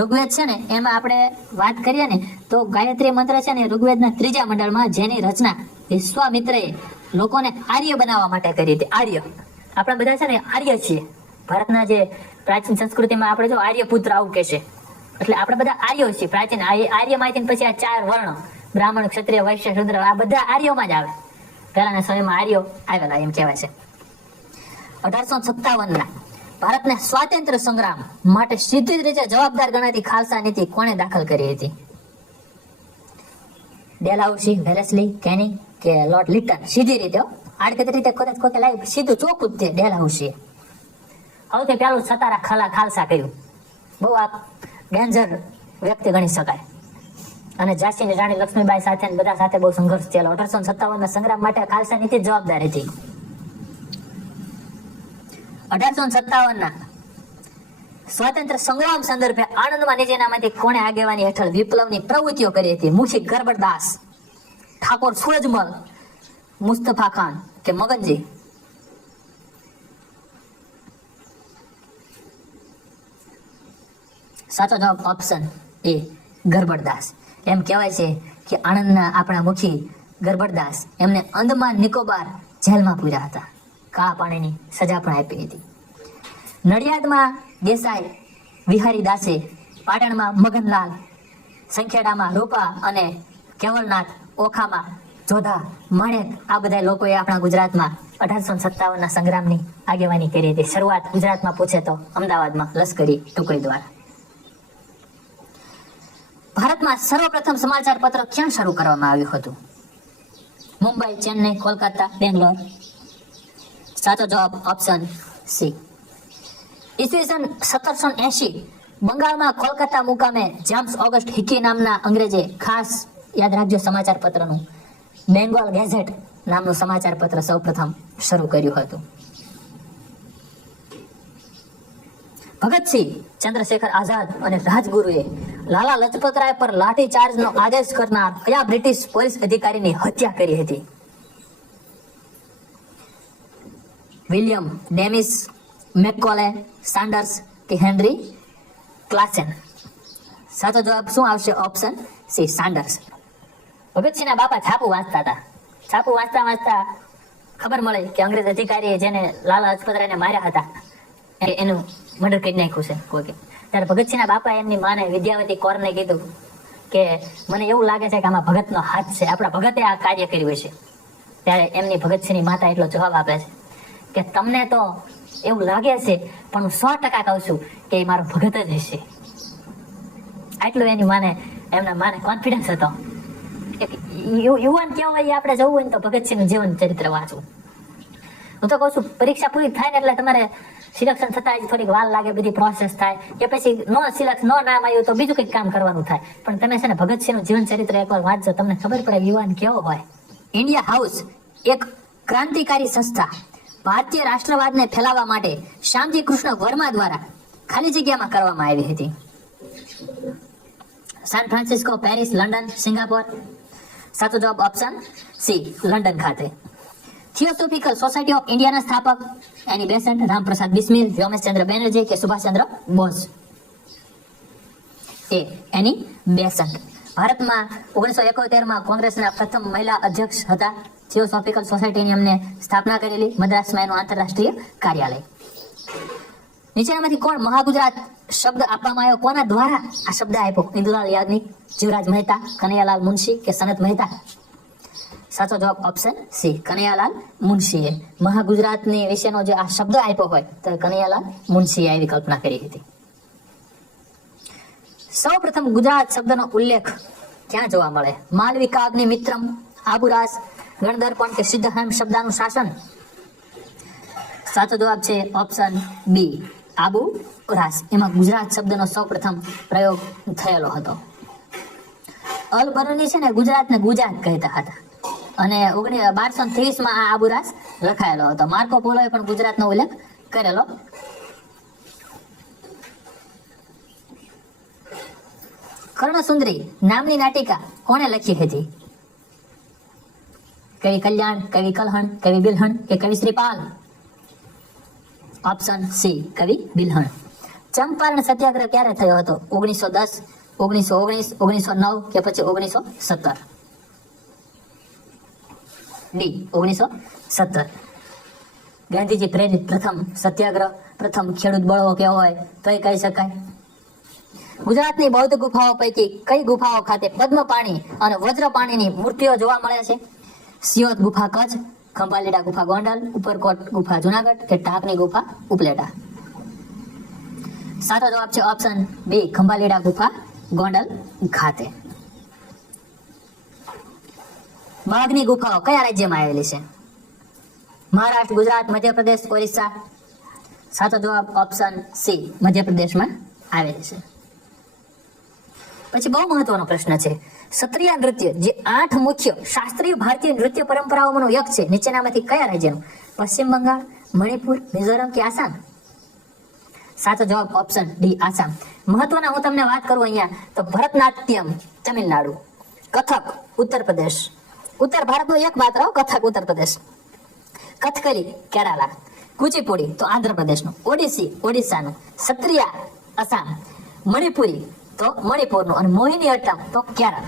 ઋગ્વેદ છે ને એમાં આપણે વાત કરીએ ને તો ગાયત્રી મંત્ર છે ને ઋગ્વેદના 3જા મંડળમાં, જેની રચના વિશ્વામિત્રએ લોકોને આર્ય બનાવવા માટે કરી હતી. આર્ય, આપણે બધા છે ને આર્ય છીએ. ભારતના જે પ્રાચીન સંસ્કૃતિમાં આપણે જો આર્ય પુત્ર આવું કે છે, એટલે આપણે બધા આર્યો છીએ. પ્રાચીન આર્યમાંથી પછી આ 4 વર્ણ, બ્રાહ્મણ, ક્ષત્રિય, વૈશ્ય, શૂદ્ર, આ બધા આર્યોમાં જ આવે. પહેલાના સમયમાં આર્યો આવેલા એમ કહેવાય છે. 1857ના ભારતના સ્વાતંત્ર્ય સંગ્રામ માટે સીધી રીતે જવાબદાર ગણાતી ખાલસા નીતિ કોણે દાખલ કરી હતી? ડેલહાઉસી, વેલેસ્લી, કેની કે લોર્ડ લિટન? સીધી રીતે, આડકતરી રીતે ખોટે લાવી સીધું ચોખ્ખું જ તે ડેલહાઉસીએ સૌથી પહેલું સતારા ખાલસા કર્યું. બહુ આ ડેન્જર વ્યક્તિ ગણી શકાય. અને ઝાંસીની રાણી લક્ષ્મીબાઈ સાથે બધા સાથે બહુ સંઘર્ષ થયેલો. 1857ના સંગ્રામ માટે ખાલસા નીતિ જવાબદાર હતી. 1857ના સ્વાતંત્ર્ય સંગ્રામ સંદર્ભે આણંદમાં નીચેનામાંથી કોણે આગેવાની હેઠળ વિપ્લવની પ્રવૃત્તિઓ કરી હતી? મુન્શી ગરબડદાસ, ઠાકોર સૂરજમલ, મુસ્તફા ખાન કે મગનજી? સાચો જવાબ ઓપ્શન એ, ગરબડદાસ. એમ કહેવાય છે કે આણંદના આપણા મુખી ગરબડદાસ એમને અંદમાન નિકોબાર જેલમાં પૂર્યા હતા. કાળા પાણીની સજા પણ આપી હતી. નડિયાદમાં દેસાઈ વિહારી દાસે, પાટણમાં મગનલાલ, સંખેડામાં રૂપા અને કેવલનાથ, ઓખામાં જોધા, માણેક, આ બધા લોકોએ આપણા ગુજરાતમાં 1857ના સંગ્રામની આગેવાની કરી હતી. શરૂઆત ગુજરાતમાં પૂછે તો અમદાવાદમાં લશ્કરી ટુકડી દ્વારા. ભારતમાં સર્વપ્રથમ સમાચાર પત્ર ક્યાં શરૂ કરવામાં આવ્યું હતું? મુંબઈ, ચેન્નઈ, કોલકાતા, બેંગ્લોર? સાચો જવાબ ઓપ્શન સી. ઈસવીસન 1780 બંગાળમાં કોલકાતા મુકામે જેમ્સ ઓગસ્ટ હિકી નામના અંગ્રેજે, ખાસ યાદ રાખજો સમાચાર પત્રનું, બેંગોલ ગેઝેટ નામનું સમાચાર પત્ર સૌપ્રથમ શરૂ કર્યું હતું. ભગતસિંહ, ચંદ્રશેખર આઝાદ અને રાજગુરુએ લાલા લજપતરાય પર લાઠી ચાર્જનો આદેશ કરનાર કયા બ્રિટિશ પોલીસ અધિકારીની હત્યા કરી હતી? વિલિયમ ડેમિસ, મેકકોલે, સાન્ડર્સ કે હેનરી ક્લાસેન? સાચો જવાબ શું આવશે? Option C, સાન્ડર્સ. ભગતસિંહના બાપા છાપું વાંચતા હતા. છાપું વાંચતા વાંચતા ખબર મળે કે અંગ્રેજ અધિકારીએ જેને લાલા લજપતરાયને માર્યા હતા એનું મર્ડર કરી નાખ્યું છે કોઈકે. ત્યારે ભગતસિંહના બાપા એમની માને વિદ્યાવતી કૌરને કીધું કે મને એવું લાગે છે કે આમાં ભગતનો હાથ છે, આપણા ભગતે આ કાર્ય કર્યું છે. ત્યારે એમની ભગતસિંહની માતા એટલો જવાબ આપે છે કે તમને તો એવું લાગે છે પણ હું 100% કહું છું કે એ મારો ભગત જ હશે. આટલું એની માને, એમના માને કોન્ફિડન્સ હતો. યુવાન કેવું હોય આપણે જવું હોય ને તો ભગતસિંહનું જીવન ચરિત્ર વાંચવું. હું તો કહું છું પરીક્ષા પૂરી થાય ને એટલે તમારે સિલેક્શન થતા જ થોડીક વાર લાગે, બધી પ્રોસેસ થાય, કે પછી નો નામ આવ્યું તો બીજું કંઈક કામ કરવાનું થાય. પણ તમે છે ને ભગતસિંહનું જીવન ચરિત્ર એકવાર વાંચજો, તમને ખબર પડે યુવાન કેવો હોય. ઇન્ડિયા હાઉસ એક ક્રાંતિકારી સંસ્થા ભારતીય રાષ્ટ્રવાદને ફેલાવવા માટે શ્યામજી કૃષ્ણ વર્મા દ્વારા ખાલી જગ્યામાં કરવામાં આવી હતી. San Francisco, Paris, London, Singapore? સાચો જવાબ ઓપ્શન સી, લંડન ખાતે. થિયોસોફિકલ સોસાયટી ઓફ ઇન્ડિયાના સ્થાપક એની બેસન્ટ રામપ્રસાદ બિસ્મિલ, વ્યોમેશચંદ્ર બેનર્જી કે સુભાષચંદ્ર બોઝ? એ એની બેસન્ટ. ભારતમાં 1971માં કોંગ્રેસના પ્રથમ મહિલા અધ્યક્ષ હતા. થિયોસોફિકલ સોસાયટીની અમને સ્થાપના કરેલી. મદ્રાસમાં એનું આંતરરાષ્ટ્રીય કાર્યાલય. નીચેનામાંથી કોણ મહાગુજરાત શબ્દ આપવામાં આવ્યો? કોના દ્વારા આ શબ્દ આપ્યો? ઇન્દુલાલ યાજ્ઞિક, જીવરાજ મહેતા, કનૈયાલાલ મુનશી કે સનત મહેતા? સાચો જવાબ ઓપ્શન સી, કનૈયાલાલ મુનશીએ મહાગુજરાતની વિશેનો જે આ શબ્દ આપ્યો હોય તો કનૈયાલાલ મુનશીએ આવી કલ્પના કરી હતી. સૌપ્રથમ ગુજરાત શબ્દનો ઉલ્લેખ ક્યાં જોવા મળે? માલવિકા અગ્નિ મિત્રમ, આબુરાસ, ગણદર્પણ કે સિદ્ધહેમ શબ્દાનું શાસન? સાચો જવાબ છે ઓપ્શન બી, આબુ રાસ. એમાં ગુજરાત શબ્દનો સૌપ્રથમ પ્રયોગ થયેલો હતો. અલ બરુની છે ને ગુજરાતને ગુજરાત કહેતા હતા અને 1223માં આ આબુરાસ લખાયેલો હતો. માર્કો પોલોએ પણ ગુજરાતનો ઉલ્લેખ કરેલો. કર્ણસુંદરી નામની નાટિકા કોણે લખી હતી? કવિ કલ્યાણ, કવિ કલહણ, કવિ બિલહણ કે કવિ શ્રીપાલ? ઓપ્શન સી કવિ બિલહણ. ચંપારણ સત્યાગ્રહ ક્યારે થયો હતો? 1910, 1919, 1909 કે પછી 1917? ડી 1917. ગાંધીજી પ્રેરિત પ્રથમ સત્યાગ્રહ, પ્રથમ ખેડૂત બળવો કેવો હોય તો એ કહી શકાય. ગુજરાતની બૌદ્ધ ગુફાઓ પૈકી કઈ ગુફાઓ ખાતે પદ્મપાણી અને વજ્રપાણીની મૂર્તિઓ જોવા મળે છે? સિયોત ગુફા કચ્છ, ખંભાલીડા ગુફા ગોંડલ, ઉપરકોટ ગુફા જુનાગઢ કે ટાંકની ગુફા ઉપલેટા? સાચો જવાબ છે ઓપ્શન બી ખંભાલીડા ગુફા ગોંડલ ખાતે. બાઘની ગુફાઓ કયા રાજ્યમાં આવેલી છે? મહારાષ્ટ્ર, ગુજરાત, મધ્યપ્રદેશ, ઓરિસ્સા? સાચો જવાબ ઓપ્શન સી મધ્યપ્રદેશમાં આવેલી છે. પછી બહુ મહત્વનો પ્રશ્ન છે. ક્ષત્રિય નૃત્ય જે 8 મુખ્ય શાસ્ત્રીય ભારતીય નૃત્ય પરંપરાઓમાંનો એક છે, નીચેનામાંથી કયા રાજ્યનું? પશ્ચિમ બંગાળ, મણિપુર, મિઝોરમ કે આસામ? સાચો જવાબ ઓપ્શન ડી આસામ. મહત્વના હું તમને વાત કરું અહીંયા તો ભરતનાટ્યમ તમિલનાડુ, કથક ઉત્તર પ્રદેશ, ઉત્તર ભારતનો એક માત્ર કથક ઉત્તર પ્રદેશ, કથકલી કેરાલા, કુચીપુડી તો આંધ્રપ્રદેશનું, ઓડિસી ઓડિશાનું, સત્રિયા આસામ, મણિપુરી તો મણિપુરનું અને મોહિની અટ્ટમ તો કેરળ.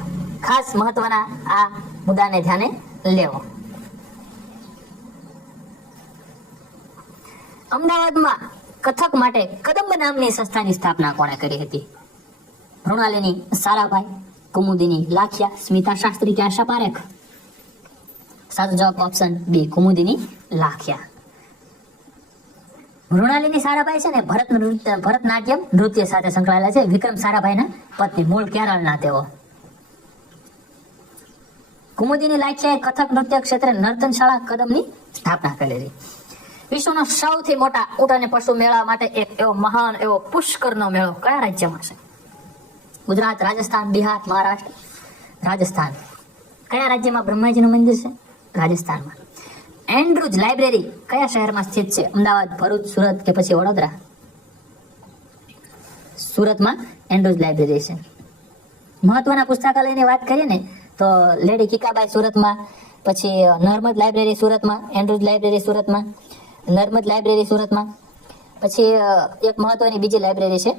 ખાસ મહત્વના આ મુદ્દાને ધ્યાને લેવો. અમદાવાદમાં કથક માટે કદંબ નામની સંસ્થાની સ્થાપના કોણે કરી હતી? મૃણાલિની સારાભાઈ, કુમુદિની લાખિયા, સ્મિતા શાસ્ત્રી કે આશા પારેખ? સાચો જવાબ ઓપ્શન બી કુમુદિની લાખિયા. મૃણાલિની સારાભાઈ છે ને ભરતનાટ્યમ નૃત્ય સાથે સંકળાયેલા છે. વિક્રમ સારાભાઈના પત્ની, મૂળ કેરળના તેઓ. કુમુદિની લાખિયાએ કથક નૃત્ય ક્ષેત્રે નર્તનશાળા કદમની સ્થાપના કરેલી. વિશ્વનો સૌથી મોટા ઊંટ અને પશુ મેળા માટે એક એવો મહાન એવો પુષ્કરનો મેળો કયા રાજ્યમાં છે? ગુજરાત, રાજસ્થાન, બિહાર, મહારાષ્ટ્ર? રાજસ્થાન. કયા રાજ્યમાં બ્રહ્માજીનું મંદિર છે? રાજસ્થાનમાં. એન્ડ્રુજ લાઇબ્રેરી કયા શહેરમાં સ્થિત છે? અમદાવાદ, ભરૂચ, સુરત કે પછી વડોદરા? સુરતમાં એન્ડ્રુજ લાઇબ્રેરી છે. મહત્વના પુસ્તકાલયની વાત કરીએ ને તો લેડી કિકાબાઈ સુરતમાં, પછી નર્મદ લાઇબ્રેરી સુરતમાં, એન્ડ્રુજ લાઇબ્રેરી સુરતમાં, નર્મદ લાઇબ્રેરી સુરતમાં. પછી એક મહત્વની બીજી લાઇબ્રેરી છે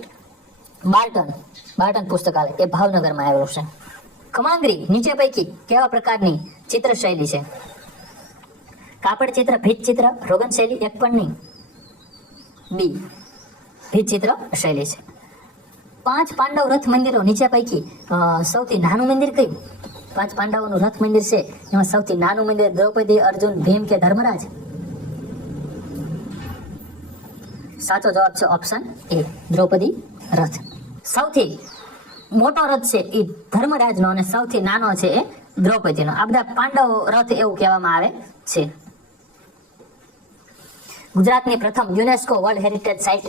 બાર્ટન પુસ્તકાલય, એ ભાવનગરમાં આવેલું છે. ખમાંગરી નીચે પૈકી કેવા પ્રકારની ચિત્ર શૈલી છે? કાપડ ચિત્ર, ભીત ચિત્ર, રોગન શૈલી, એક પણ નહીં? બી ભીત ચિત્ર શૈલી છે. 5 પાંડવ રથ મંદિરો નીચે પૈકી સૌથી નાનું મંદિર કયું? 5 પાંડવોનું રથ મંદિર છે એમાં સૌથી નાનું મંદિર દ્રૌપદી, અર્જુન, ભીમ કે ધર્મરાજ? સાચો જવાબ છે ઓપ્શન એ દ્રૌપદી રથ. સૌથી મોટો રથ છે એ ધર્મરાજનો અને સૌથી નાનો છે એ દ્રૌપદીનો. આ બધા પાંડવ રથ એવું કહેવામાં આવે છે. ગુજરાતની પ્રથમ UNESCO world heritage site?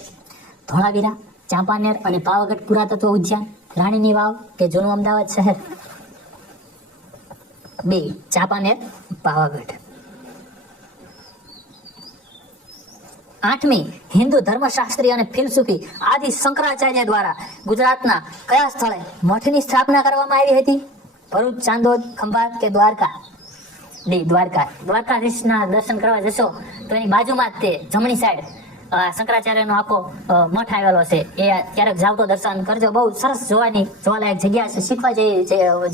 Dholavira, Champaner અને પાવાગઢ પુરાતત્વ ઉદ્યાન, રાણીની વાવ કે જૂનું અમદાવાદ શહેર? બી ચાંપાનેર, પાવાગઢ. 8મી હિન્દુ ધર્મશાસ્ત્રી અને ફિલસૂફી આદિ શંકરાચાર્ય દ્વારા ગુજરાતના કયા સ્થળે મઠની સ્થાપના કરવામાં આવી હતી? ભરૂચ, ચાંદોદ, ખંભાત કે દ્વારકા? ડી દ્વારકા. દ્વારકાધીશના દર્શન કરવા જશો તો એની બાજુમાં જ તે જમણી સાઈડ શંકરાચાર્યનો આખો મઠ આવેલો છે. એ ક્યારેક જાવ તો દર્શન કરજો. બહુ સરસ જોવાલાયક જગ્યા છે, શીખવા જેવી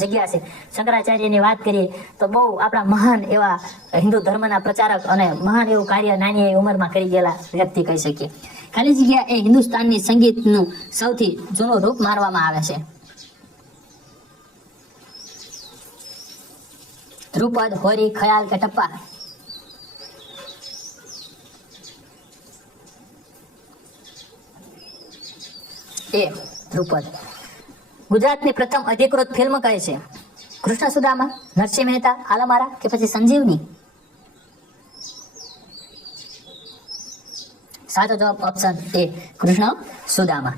જગ્યા છે. શંકરાચાર્યની વાત કરીએ તો બહુ આપણા મહાન એવા હિન્દુ ધર્મના પ્રચારક અને મહાન એવું કાર્ય નાની એવી ઉંમરમાં કરી ગયેલા વ્યક્તિ કહી શકીએ. ખાલી જગ્યા એ હિન્દુસ્તાનની સંગીતનું સૌથી જૂનું રૂપ માનવામાં આવે છે. ધ્રુપદ, હોરી, ખયાલ કે ટપ્પા? એ ધ્રુપદ. ગુજરાતની પ્રથમ અધિકૃત ફિલ્મ કઈ છે? કૃષ્ણ સુદામા, નરસિંહ મહેતા, આલમારા કે પછી સંજીવની? સાચો જવાબ ઓપ્શન એ કૃષ્ણ સુદામા.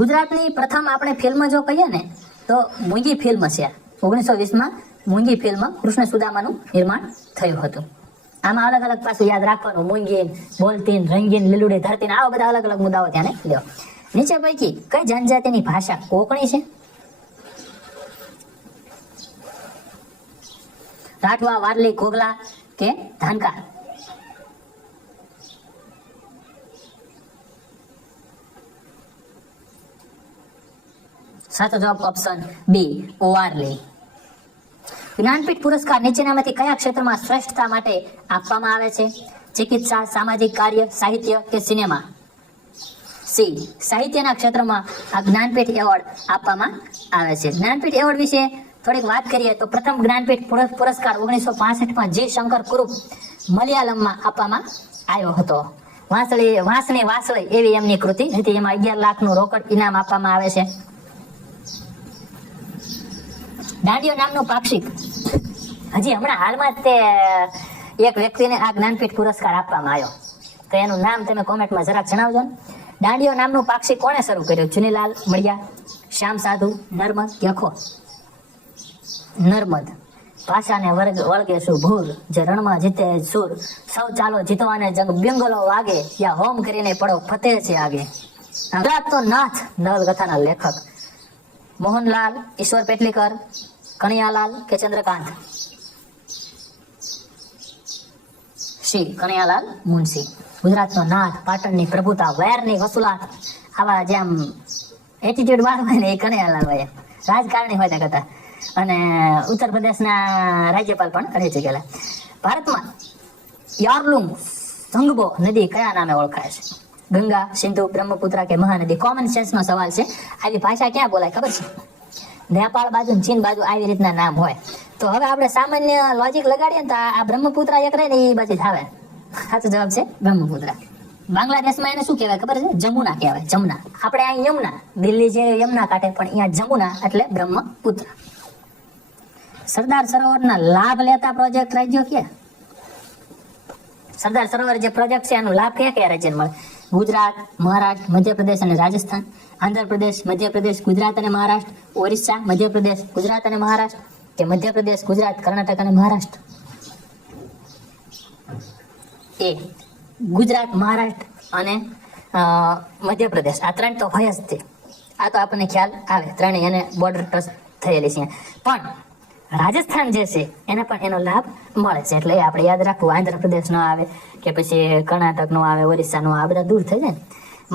ગુજરાતની પ્રથમ આપણે ફિલ્મ જો કહીએ ને તો મૂંગી ફિલ્મ છે. 1920માં મૂંગી ફિલ્મ કૃષ્ણ સુદામાનું નિર્માણ થયું હતું. આમાં અલગ અલગ પાછું યાદ રાખવાનું, મૂંગીન, બોલતીન, રંગીન, લીલુડી, ધરતીન, આવા બધા અલગ અલગ મુદ્દાઓ ધ્યાને લેવા. નીચે પૈકી કઈ જનજાતિની ભાષા કોંકણી છે? રાઠવા, વારલી, ઘોઘલા કે ધાનકા? સાચો જવાબ ઓપ્શન બી, વારલી. જ્ઞાનપીઠ પુરસ્કાર નીચેનામાંથી કયા ક્ષેત્રમાં શ્રેષ્ઠતા માટે આપવામાં આવે છે? ચિકિત્સા, સામાજિક કાર્ય, સાહિત્ય કે સિનેમા? સી, સાહિત્યના ક્ષેત્રમાં આ જ્ઞાનપીઠ એવોર્ડ આપવામાં આવે છે. જ્ઞાનપીઠ એવોર્ડ વિશે થોડીક વાત કરીએ તો પ્રથમ જ્ઞાનપીઠ પુરસ્કાર 1965માં જી શંકર કુરુપ મલયાલમમાં આપવામાં આવ્યો હતો. વાંસળી વાસળી એવી એમની કૃતિ હતી. એમાં 11 લાખનું રોકડ ઇનામ આપવામાં આવે છે. દાંડિયો નામનું પાક્ષિક, હજી હમણાં હાલમાં તે એક વ્યક્તિને આ જ્ઞાનપીઠ પુરસ્કાર આપવામાં આવ્યો, તો એનું નામ તમે કોમેન્ટમાં જરાક જણાવજો ને. દાંડિયો નામનું પાક્ષિક કોણે શરૂ કર્યું? ચુનીલાલ મળિયા, શ્યામ સાધુ, નર્મદ કે અખો? નર્મદ. ભાષાને વળગે શું ભૂલ, જે રણમાં જીતે સુર, સૌ ચાલો જીતવાને જંગ, બ્યંગલો વાગે, યા હોમ કરીને પડો ફતેહ છે આગે. ગુજરાતનો નાથ નવલકથાના લેખક મોહનલાલ, ઈશ્વર પેટલીકર, કનૈયાલાલ કે ચંદ્રકાંત? સી, કનૈયાલાલ મુનશી. ગુજરાતનો નાથ, પાટણની પ્રભુતા, વેરની વસુલાત, આવા જેમ એટીટ્યુડ વાળા હોય ને એ કનૈયાલાલ હોય, રાજકારણી હોય ત્યાં કરતા. અને ઉત્તર પ્રદેશના રાજ્યપાલ પણ રહી ચૂકેલા. ભારતમાં યારલુંગ સંગબો નદી કયા નામે ઓળખાય છે? ગંગા, સિંધુ, બ્રહ્મપુત્રા કે મહાનદી? કોમન સેન્સનો સવાલ છે. આવી ભાષા ક્યાં બોલાય ખબર છે? નેપાળ બાજુ, ચીન બાજુ આવી રીતના નામ હોય. તો હવે આપણે સામાન્ય લોજિક લગાડીએ ને તો આ બ્રહ્મપુત્રા એક રહે ને એ બાજુ જ આવે. સાચો જવાબ છે બ્રહ્મપુત્રા. બાંગ્લાદેશમાં એને શું કહેવાય ખબર છે? જમુના કહેવાય, જમુના. આપણે અહીં યમુના, દિલ્હી જે યમુના કાંઠે, પણ અહીંયા જમુના એટલે બ્રહ્મપુત્ર. સરદાર સરોવરના લાભ લેતા પ્રોજેક્ટ રાજ્યો ક્યાં? સરદાર સરોવર જે પ્રોજેક્ટ છે એનો લાભ કયા કયા રાજ્યને મળે? ગુજરાત, મહારાષ્ટ્ર, મધ્યપ્રદેશ અને રાજસ્થાન? આંધ્રપ્રદેશ, મધ્યપ્રદેશ, ગુજરાત અને મહારાષ્ટ્ર? ઓરિસ્સા, મધ્યપ્રદેશ, ગુજરાત અને મહારાષ્ટ્ર કે મધ્યપ્રદેશ, ગુજરાત, કર્ણાટક અને મહારાષ્ટ્ર? એ ગુજરાત, મહારાષ્ટ્ર અને મધ્યપ્રદેશ. આ ત્રણ તો હોય જ તે. આ તો આપણને ખ્યાલ આવે, ત્રણેય એને બોર્ડર ટચ થયેલી છે. પણ રાજસ્થાન જે છે એને પણ એનો લાભ મળે છે, એટલે આપણે યાદ રાખવું. આંધ્રપ્રદેશ નો આવે કે પછી કર્ણાટક નો આવે, ઓરિસ્સા નો, આ બધા દૂર થઈ જાય.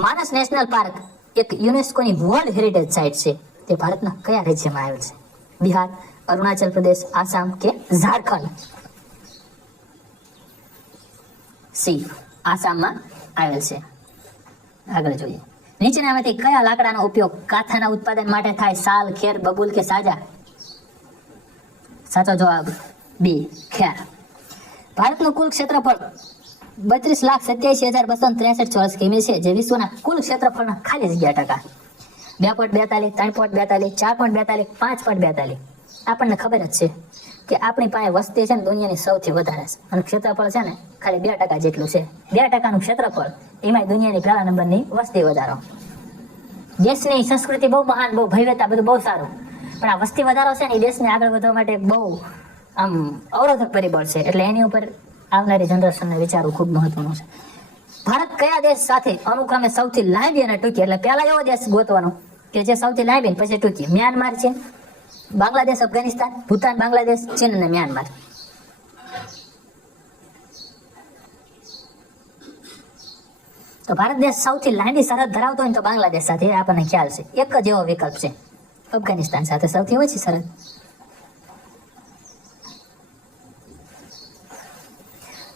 માનસ નેશનલ પાર્ક એક યુનેસ્કોની વર્લ્ડ હેરિટેજ સાઇટ છે. તે ભારતના કયા રાજ્યમાં આવેલ છે? બિહાર, અરુણાચલ પ્રદેશ, આસામ કે ઝારખંડ? સી, આસામમાં આવેલ છે. આગળ જોઈએ. નીચેનામાંથી કયા લાકડાનો ઉપયોગ કાથાના ઉત્પાદન માટે થાય? સાલ, ખેર, બબૂલ કે સાજા? સાચો જવાબ બી, ખેર. ભારતનું કુલ ક્ષેત્રફળ 32,87,263 ચોરસ કિમી છે, જે વિશ્વના કુલ ક્ષેત્રફળના ખાલી જગ્યા ટકા. 2.42, 3.42, 4.42, 5.42. આપણને ખબર જ છે કે આપણી પાસે વસ્તી છે ને દુનિયાની સૌથી વધારે છે, અને ક્ષેત્રફળ છે ને ખાલી 2% જેટલું છે. 2%નું ક્ષેત્રફળ, એમાં દુનિયાની પહેલા નંબરની વસ્તી વધારો. દેશની સંસ્કૃતિ બહુ મહાન, બહુ ભવ્યતા, બધું બહુ સારું, પણ આ વસ્તી વધારો છે ને એ દેશને આગળ વધવા માટે બહુ આમ અવરોધક પરિબળ છે. એટલે એની ઉપર આવનારી જનરેશનને વિચારવું ખૂબ મહત્વનું છે. ભારત કયા દેશ સાથે અનુક્રમે સૌથી લાંબી અને ટૂંકી, એટલે પહેલા એવો દેશ ગોતવાનો કે જે સૌથી લાંબી પછી ટૂંકી? મ્યાનમાર છે, બાંગ્લાદેશ, અફઘાનિસ્તાન, ભૂતાન, બાંગ્લાદેશ, ચીન અને મ્યાનમાર. તો ભારત દેશ સૌથી લાંબી સરહદ ધરાવતો હોય તો બાંગ્લાદેશ સાથે, એ આપણને ખ્યાલ છે. એક જ એવો વિકલ્પ છે. અફઘાનિસ્તાન સાથે સૌથી ઓછી સરહદ.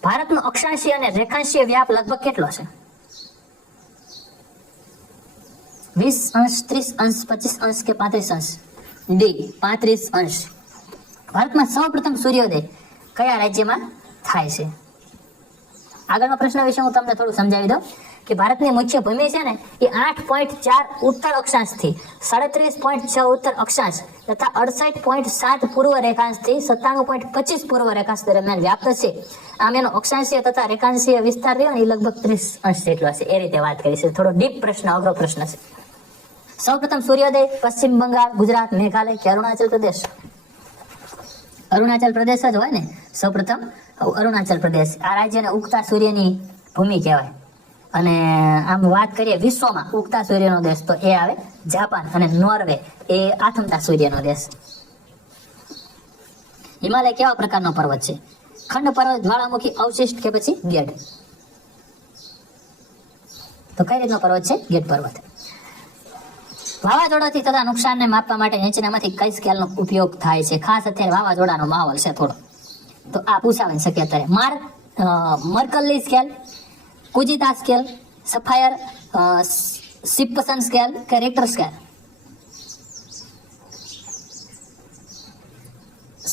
ભારતનો અક્ષાંશીય અને રેખાંશીય વ્યાપ લગભગ કેટલો છે? 20 અંશ, 30 અંશ, 25 અંશ કે 35 અંશ? ડી, 35 અંશ. ભારતમાં સૌપ્રથમ સૂર્યોદય કયા રાજ્યમાં થાય છે? આગળનો પ્રશ્ન વિશે હું તમને થોડું સમજાવી દઉં કે ભારતની મુખ્ય ભૂમિ છે ને એ 8.4 ઉત્તર અક્ષાંશથી 37.6 ઉત્તર અક્ષાંશ તથા 68.7 પૂર્વ રેખાંશથી 97.25 પૂર્વ રેખાંશ દરમિયાન વ્યાપ્ત છે. આમ એનો અક્ષાંશીય તથા રેખાંશીય વિસ્તાર રહ્યો ને એ લગભગ 30 અંશ જેટલો છે. એ રીતે વાત કરી છે. થોડો ડીપ પ્રશ્ન, અઘરો પ્રશ્ન છે. સૌપ્રથમ સૂર્યોદય પશ્ચિમ બંગાળ, ગુજરાત, મેઘાલય કે અરુણાચલ પ્રદેશ? અરુણાચલ પ્રદેશ જ હોય ને સૌપ્રથમ. અરુણાચલ પ્રદેશ આ રાજ્યને ઉગતા સૂર્યની ભૂમિ કહેવાય. અને આમ વાત કરીએ વિશ્વમાં ઉગતા સૂર્યનો દેશ તો એ આવે જાપાન, અને નોર્વે એ આથમતા સૂર્યનો દેશ. હિમાલય કેવા પ્રકારનો પર્વત છે? ખંડ પર્વત, જ્વાળામુખી, અવશિષ્ટ કે પછી ગેડ? તો કઈ રીતનો પર્વત છે? ગેડ પર્વત. વાવાઝોડાથી થતા નુકસાનને માપવા માટે નીચેનામાંથી કઈ સ્કેલનો ઉપયોગ થાય છે? ખાસ અત્યારે વાવાઝોડાનો માહોલ છે થોડો, તો આ પૂછાવી શકે અત્યારે. Mercalli scale, Fujita scale, Saffir Simpson scale કે Richter scale?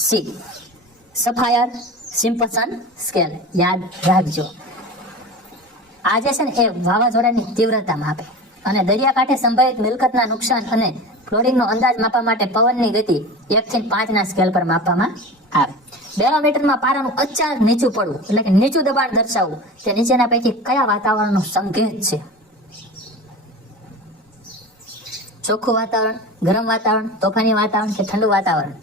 C, Saffir Simpson scale. યાદ રાખજો. આ જે છે ને એ વાવાઝોડાની તીવ્રતા માપે અને દરિયાકાંઠે સંભવિત મિલકતના નુકસાન અને ફ્લોડિંગનો અંદાજ માપવા માટે પવનની ગતિ 1 થી 5 ના સ્કેલ પર માપવામાં આવે. બેરોમીટરમાં પારાનું અચાનક નીચું પડવું એટલે કે નીચું દબાણ દર્શાવવું તે નીચેના પૈકી કયા વાતાવરણનો સંકેત છે? ચોખ્ખું વાતાવરણ, ગરમ વાતાવરણ, તોફાની વાતાવરણ કે ઠંડુ વાતાવરણ?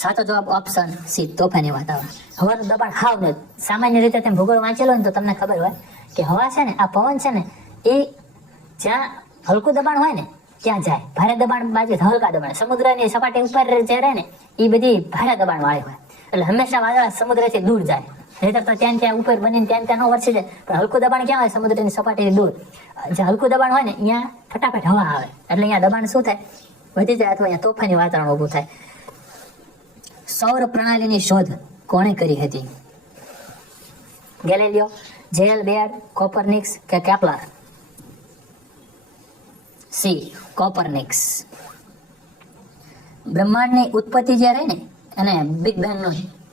સાચો જવાબ ઓપ્શન સી, તોફાની વાતાવરણ. હવાનું દબાણ હાવ ને સામાન્ય રીતે તમે ભૂગોળ વાંચેલો ને તો તમને ખબર હોય કે હવા છે ને, આ પવન છે ને, એ જ્યાં હલકું દબાણ હોય ને ત્યાં જાય. ભારે દબાણ બાજુ હલકા દબાણ, સમુદ્રની સપાટી ઉપર જે રહે ને એ બધી ભારે દબાણ વાળી હોય એટલે હંમેશા વાદળ સમુદ્રથી દૂર જાય. નહીતર તો ત્યાં ઉપર બનીને ત્યાં ન વરસી જાય. પણ હલકું દબાણ ક્યાં હોય? સમુદ્રની સપાટીથી દૂર. જે હલકું દબાણ હોય ને અહીંયા ફટાફટ હવા આવે એટલે અહીંયા દબાણ શું થાય? વધી જાય અથવા અહીંયા તોફાની વાતાવરણ ઊભું થાય. સૌર પ્રણાલીની શોધ કોણે કરી હતી? ગેલિલિયો, જેલ બેડ, કોપરનિક્સ કે કેપ્લર? C, Copernicus. બ્રહ્માંડની ઉત્પત્તિ જે રહી ને અને બિગ બેંગનો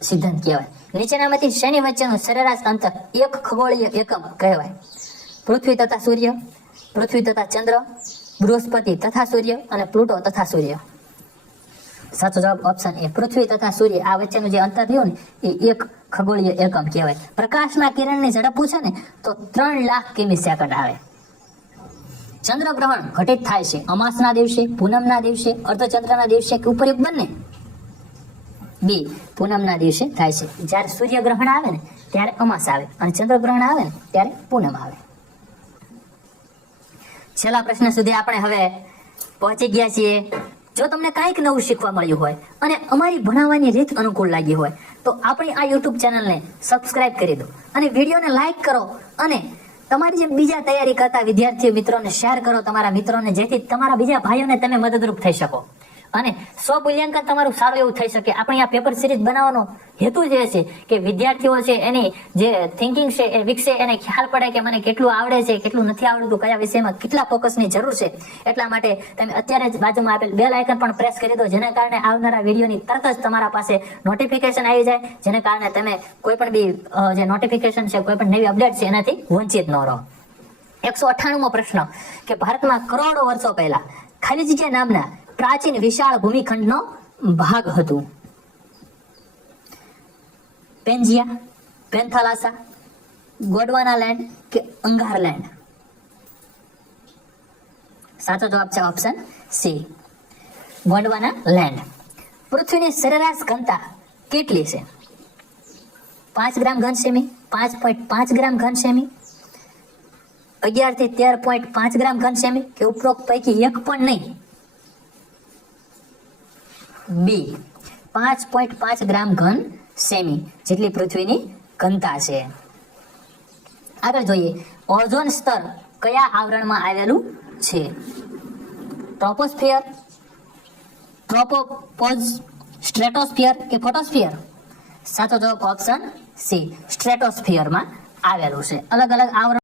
સિદ્ધાંત કહેવાય. નીચેનામાંથી શેની વચ્ચેનું સરેરાશ અંતર એક ખગોળીય એકમ કહેવાય? પૃથ્વી તથા સૂર્ય, પૃથ્વી તથા ચંદ્ર, બૃહસ્પતિ તથા સૂર્ય અને પ્લુટો તથા સૂર્ય? સાચો જવાબ ઓપ્શન એ, પૃથ્વી તથા સૂર્ય. આ વચ્ચેનું જે અંતર થયું ને એ એક ખગોળીય એકમ કહેવાય. પ્રકાશના કિરણની ઝડપ પૂછે ને તો 3 લાખ કિમી સેકન્ડ આવે. ચંદ્રગ્રહણ ઘટિત થાય છે અમાસના દિવસે, પૂનમના દિવસે, અર્ધચંદ્રના દિવસે કે ઉપરયુક્ત બંને? બી, પૂનમના દિવસે થાય છે. જ્યારે સૂર્યગ્રહણ આવે ને ત્યારે અમાસ આવે અને ચંદ્રગ્રહણ આવે ને ત્યારે પૂનમ આવે. છેલ્લા પ્રશ્ન સુધી આપણે હવે પહોંચી ગયા છીએ. જો તમને કાંઈક નવું શીખવા મળ્યું હોય અને અમારી ભણાવવાની રીત અનુકૂળ લાગી હોય તો આપણી આ યુટ્યુબ ચેનલને સબસ્ક્રાઇબ કરી દો અને વિડીયોને લાઈક કરો અને તમારી જે બીજા તૈયારી કરતા વિદ્યાર્થીઓ મિત્રોને શેર કરો તમારા મિત્રોને, જેથી તમારા બીજા ભાઈઓને તમે મદદરૂપ થઈ શકો અને સ્વમૂલ્યાંકન તમારું સારું એવું થઈ શકે. આપણી આ પેપર સિરીઝ બનાવવાનો હેતુ જ એ છે કે વિદ્યાર્થીઓ છે એની જે થિંકિંગ છે એ વિકસે, એને ખ્યાલ પડે કે મને કેટલું આવડે છે, કેટલું નથી આવડતું, કયા વિષયમાં કેટલા ફોકસની જરૂર છે. એટલા માટે તમે અત્યારે જ બાજુમાં આપેલ બેલ આઇકન પણ પ્રેસ કરી દો, જેના કારણે આવનારા વિડીયોની તરત જ તમારા પાસે નોટિફિકેશન આવી જાય, જેને કારણે તમે કોઈ પણ બી જે નોટિફિકેશન છે, કોઈ પણ નવી અપડેટ છે એનાથી વંચિત ન રહો. 198મો પ્રશ્ન કે ભારતમાં કરોડો વર્ષો પહેલા ખાલી જગ્યા નામના પ્રાચીન વિશાળ ભૂમિખંડનો ભાગ હતું? પેન્જિયા, પેન્થાલાસા, ગોડવાના લેન્ડ કે અંગાર લેન્ડ? સાચો જવાબ છે ઓપ્શન સી, ગોંડવાના લેન્ડ. પૃથ્વીની સરેરાશ ઘનતા કેટલી છે? 5 ગ્રામ ઘન સેમી, 5.5 ગ્રામ ઘન સેમી, 11 થી 13.5 ગ્રામ ઘન સેમી કે ઉપરોક્ત પૈકી એક પણ નહીં? બી, 5.5 ગ્રામ ઘન સેમી જેટલી પૃથ્વીની ઘનતા છે. આગળ જોઈએ, ઓઝોન સ્તર કયા આવરણમાં આવેલું છે? ટ્રોપોસ્ફિયર, ટ્રોપોપોઝ, સ્ટ્રેટોસ્ફિયર કે ફોટોસ્ફિયર? સાચો જવાબ ઓપ્શન સી, સ્ટ્રેટોસ્ફિયરમાં આવેલું છે. અલગ અલગ આવરણ